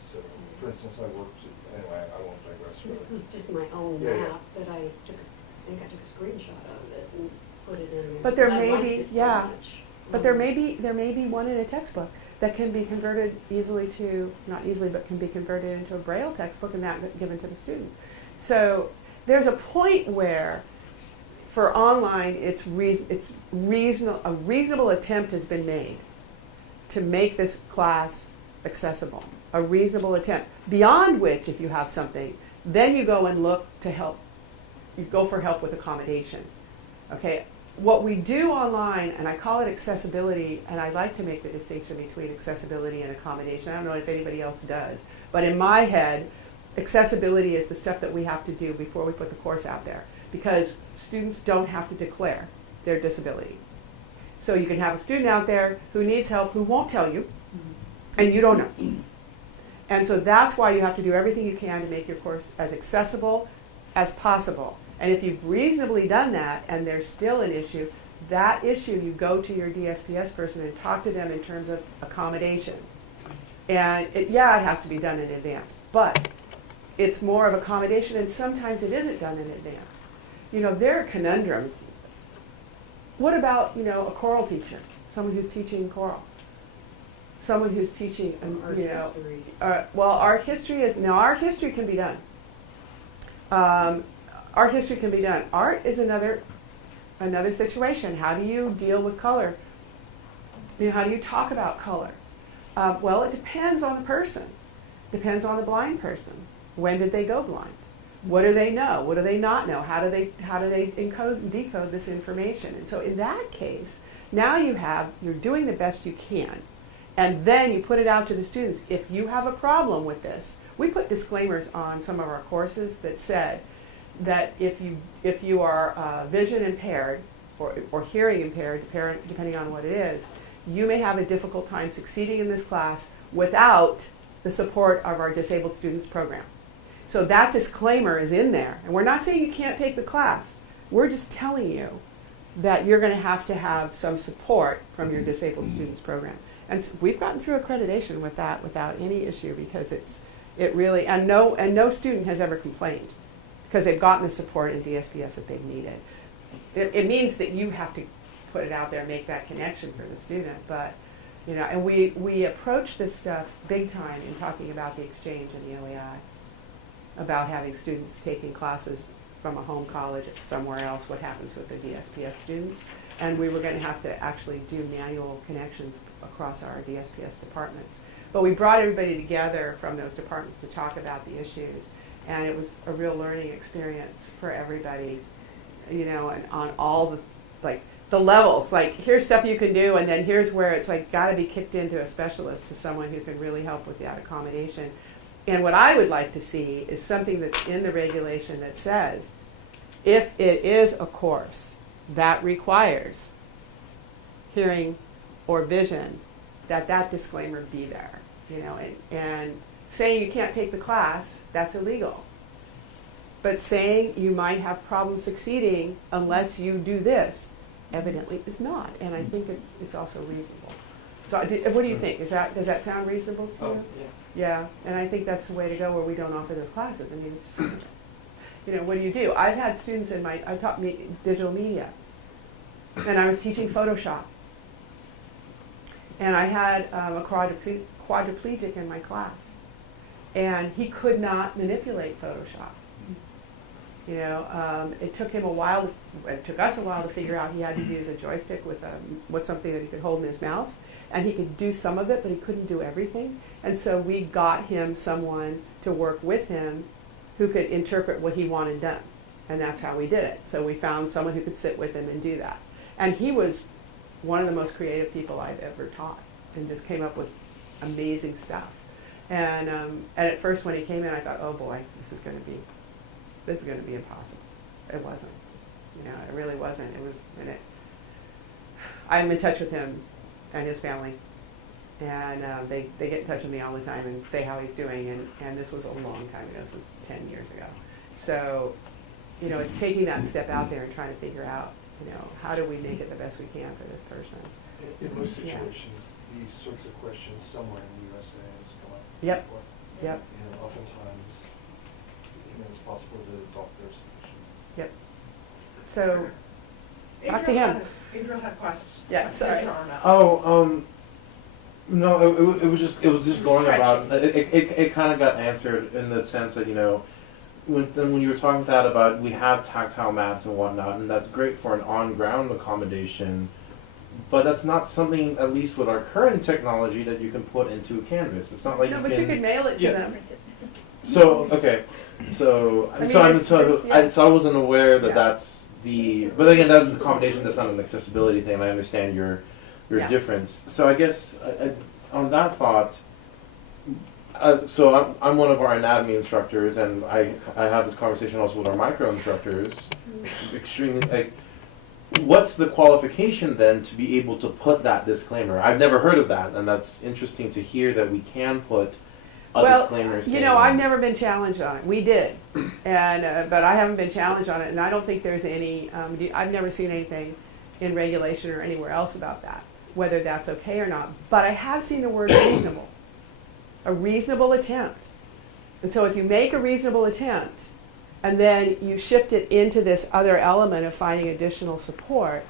So, for instance, anyway, I won't digress further. This is just my own Yeah, yeah. map that I took a screenshot of it and put it in. But there I may liked be, it so yeah. much. But there may be one in a textbook that can be converted easily to, not easily, but can be converted into a Braille textbook and that given to the student. So there's a point where, for online, a reasonable attempt has been made to make this class accessible. A reasonable attempt. Beyond which, if you have something, then you go and look to help. You go for help with accommodation. Okay. What we do online, and I call it accessibility, and I like to make the distinction between accessibility and accommodation. I don't know if anybody else does, but in my head, accessibility is the stuff that we have to do before we put the course out there, because students don't have to declare their disability. So you can have a student out there who needs help who won't tell you, and you don't know. And so that's why you have to do everything you can to make your course as accessible as possible. And if you've reasonably done that and there's still an issue, that issue you go to your DSPS person and talk to them in terms of accommodation. And it has to be done in advance. But it's more of accommodation, and sometimes it isn't done in advance. You know, there are conundrums. What about, you know, a choral teacher, someone who's teaching choral? Someone who's teaching, you know, well, art history can be done. Art history can be done. Art is another situation. How do you deal with color? You know, how do you talk about color? Well, it depends on the person. Depends on the blind person. When did they go blind? What do they know? What do they not know? How do they encode and decode this information? And so in that case, now you're doing the best you can. And then you put it out to the students. If you have a problem with this, we put disclaimers on some of our courses that said that if you are vision impaired or hearing impaired, depending on what it is, you may have a difficult time succeeding in this class without the support of our disabled students program. So that disclaimer is in there. And we're not saying you can't take the class. We're just telling you that you're going to have some support from your disabled students program. And we've gotten through accreditation with that without any issue, because it really, and no student has ever complained because they've gotten the support in DSPS that they've needed. It means that you have to put it out there and make that connection for the student, but you know, and we approach this stuff big time in talking about the exchange and the OEI, about having students taking classes from a home college somewhere else, what happens with the DSPS students. And we were going to have to actually do manual connections across our DSPS departments. But we brought everybody together from those departments to talk about the issues. And it was a real learning experience for everybody, you know, and on all the levels. Like, here's stuff you can do, and then here's where it's like got to be kicked into a specialist, to someone who can really help with that accommodation. And what I would like to see is something that's in the regulation that says, if it is a course that requires hearing or vision, that disclaimer be there, you know, and saying you can't take the class, that's illegal. But saying you might have problems succeeding unless you do this, evidently is not, and I think it's also reasonable. So what do you think? Does that sound reasonable to you? Yeah. Yeah, and I think that's the way to go, where we don't offer those classes. I mean, it's, you know, what do? I've had students I taught digital media, and I was teaching Photoshop. And I had a quadriplegic in my class, and he could not manipulate Photoshop. You know, it took us a while to figure out he had to use a joystick with something that he could hold in his mouth. And he could do some of it, but he couldn't do everything. And so we got him someone to work with him who could interpret what he wanted done. And that's how we did it. So we found someone who could sit with him and do that. And he was one of the most creative people I've ever taught, and just came up with amazing stuff. And at first when he came in, I thought, oh boy, this is going to be impossible. It wasn't. You know, it really wasn't. I'm in touch with him and his family, and they get in touch with me all the time and say how he's doing, and this was a long time ago. This was 10 years ago. So, you know, it's taking that step out there and trying to figure out, you know, how do we make it the best we can for this person. In most situations, these sorts of questions somewhere in the USA come up. Yep. Yep. And oftentimes, you know, it's possible to adopt their solution. Yep. So, talk to him. Adriel had questions. Yeah, sorry. No, it was just going about it kind of got answered in the sense that, you know, when you were talking about we have tactile maps and whatnot, and that's great for an on-ground accommodation, but that's not something, at least with our current technology, that you can put into a Canvas. It's not like you could mail it to them. So okay, so I wasn't aware that that's the. But again, that's an accommodation. That's not an accessibility thing. And I understand your difference. So I guess on that thought. So I'm one of our anatomy instructors, and I have this conversation also with our micro instructors. Extremely, what's the qualification then to be able to put that disclaimer? I've never heard of that, and that's interesting to hear that we can put a disclaimer. You know, I've never been challenged on it. We did, and but I haven't been challenged on it, and I don't think there's any. I've never seen anything in regulation or anywhere else about that, whether that's okay or not. But I have seen the word reasonable. A reasonable attempt. And so if you make a reasonable attempt, and then you shift it into this other element of finding additional support,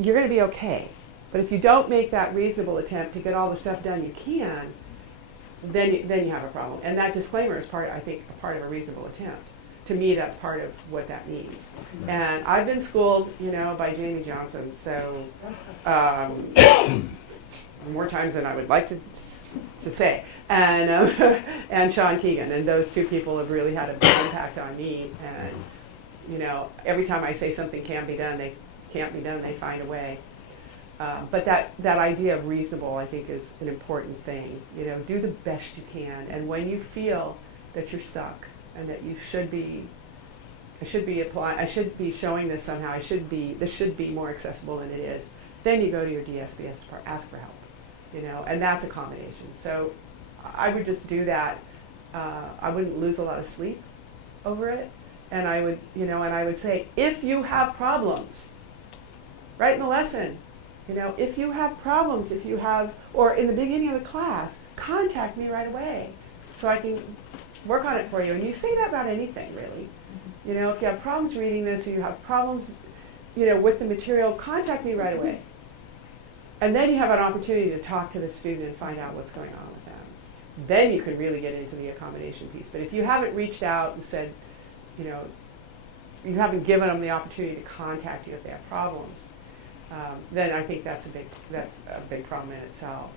you're going to be okay. But if you don't make that reasonable attempt to get all the stuff done you can, then you have a problem. And that disclaimer is I think, a part of a reasonable attempt. To me, that's part of what that means. And I've been schooled, by Jamie Johnson, so more times than I would like to say, and Sean Keegan, and those two people have really had a big impact on me. And every time I say something can't be done, they find a way. But that idea of reasonable, I think, is an important thing. Do the best you can, and when you feel that you're stuck and that you should be, I should be showing this somehow. This should be more accessible than it is. Then you go to your DSPS to ask for help, and that's accommodation. So I would just do that. I wouldn't lose a lot of sleep over it, and I would say, if you have problems, write in the lesson. If you have problems, or in the beginning of the class, contact me right away so I can work on it for you. And you say that about anything, really. If you have problems reading this, or you have problems, with the material, contact me right away. And then you have an opportunity to talk to the student and find out what's going on with them. Then you can really get into the accommodation piece. But if you haven't reached out and said, you haven't given them the opportunity to contact you if they have problems, then I think that's a big problem in itself.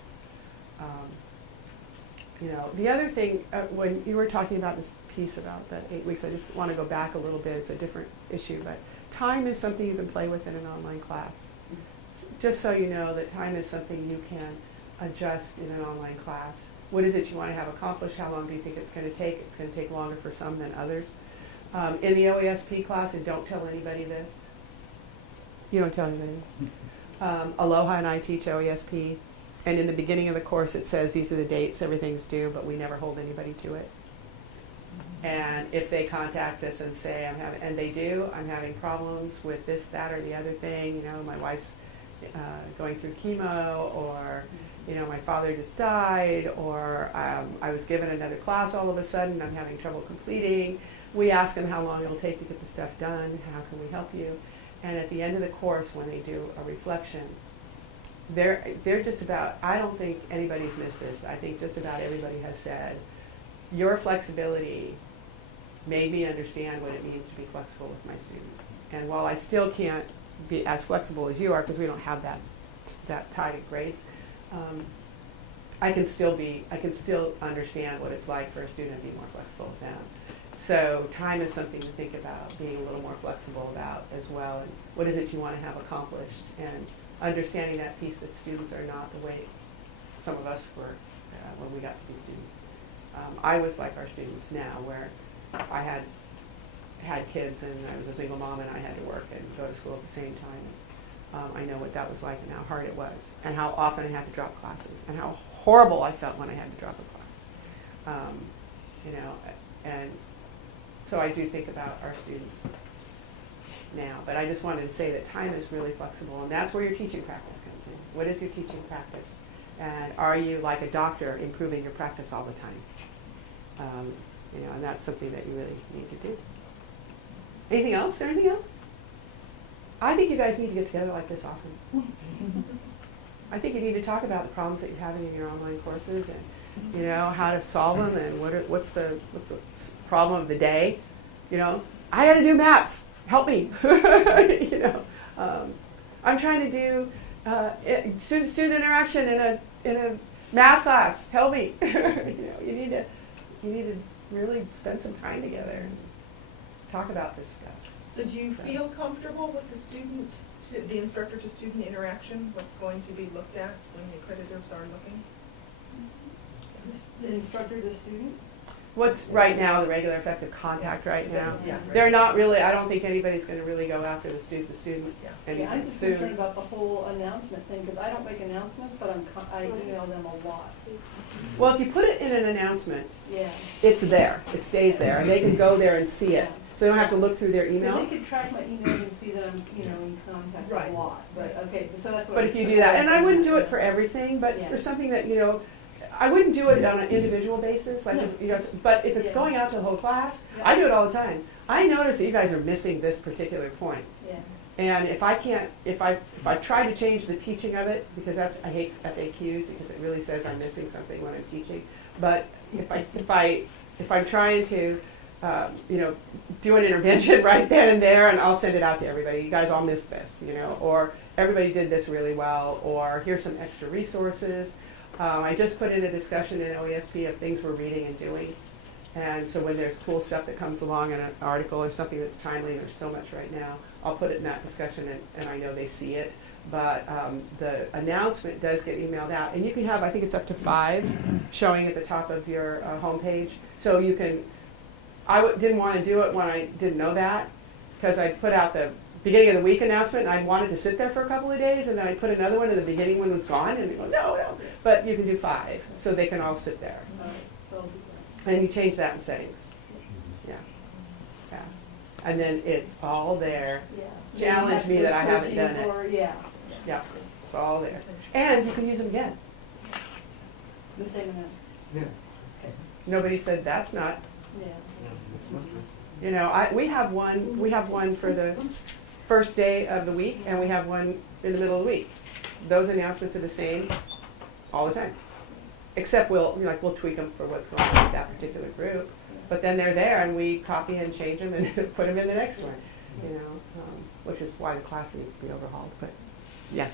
The other thing, when you were talking about this piece about the 8 weeks, I just want to go back a little bit. It's a different issue, but time is something you can play with in an online class. Just so you know that time is something you can adjust in an online class. What is it you want to have accomplished? How long do you think it's going to take? It's going to take longer for some than others. In the OASP class, and don't tell anybody this. You don't tell anybody. Aloha and I teach OASP, and in the beginning of the course it says these are the dates everything's due, but we never hold anybody to it. And if they contact us and say, I'm having problems with this, that, or the other thing, my wife's going through chemo, or my father just died, or I was given another class all of a sudden, I'm having trouble completing. We ask them how long it'll take to get the stuff done, how can we help you? And at the end of the course, when they do a reflection, they're just about, I don't think anybody's missed this, I think just about everybody has said, your flexibility made me understand what it means to be flexible with my students. And while I still can't be as flexible as you are, because we don't have that tied in grades, I can still understand what it's like for a student to be more flexible with them. So time is something to think about, being a little more flexible about as well, and what is it you want to have accomplished, and understanding that piece that students are not the way some of us were when we got to be students. I was like our students now, where I had kids and I was a single mom and I had to work and go to school at the same time. I know what that was like and how hard it was, and how often I had to drop classes, and how horrible I felt when I had to drop a class. And so I do think about our students now, but I just wanted to say that time is really flexible, and that's where your teaching practice comes in. What is your teaching practice? And are you, like a doctor, improving your practice all the time? And that's something that you really need to do. Anything else? Anything else? I think you guys need to get together like this often. I think you need to talk about the problems that you're having in your online courses, and how to solve them, and what's the problem of the day. I got to do maps. Help me. I'm trying to do student interaction in a math class. Help me. You need to really spend some time together and talk about this stuff. So do you feel comfortable with the instructor to student interaction? What's going to be looked at when the accreditors are looking? The instructor to student? What's right now the regular effective contact right now? Yeah. They're not really, I don't think anybody's going to really go after the student Yeah, I'm just concerned about the whole announcement thing, because I don't make announcements, but I email them a lot. Well, if you put it in an announcement, Yeah. it's there. It stays there, and they can go there and see it. So they don't have to look through their email. Because they could track my emails and see that I'm, in contact a lot. But okay, so that's what. But if you do that, and I wouldn't do it for everything, but for something that, I wouldn't do it on an individual basis, like, if you guys, but if it's going out to the whole class, I do it all the time. I notice that you guys are missing this particular point. And if I can't, if I try to change the teaching of it, because that's, I hate FAQs because it really says I'm missing something when I'm teaching. But if I'm trying to, you know, do an intervention right then and there, and I'll send it out to everybody. You guys all missed this, you know, or everybody did this really well, or here's some extra resources. I just put in a discussion in OESP of things we're reading and doing. And so when there's cool stuff that comes along in an article or something that's timely, and there's so much right now, I'll put it in that discussion, and I know they see it. But the announcement does get emailed out. And you can have, I think it's up to 5 showing at the top of your homepage. So you can, didn't want to do it when I didn't know that, because I put out the beginning of the week announcement, and I wanted to sit there for a couple of days, and then I put another one, and the beginning one was gone, and they go, no. But you can do 5, so they can all sit there. And you change that in settings. Yeah. And then it's all there. Challenge me that I haven't done it. Yeah, it's all there. And you can use them again. Nobody said that's not. You know, we have one for the first day of the week, and we have one in the middle of the week. Those announcements are the same all the time. Except we'll tweak them for what's going on with that particular group. But then they're there, and we copy and change them and put them in the next one. You know, which is why the class needs to be overhauled. But yeah.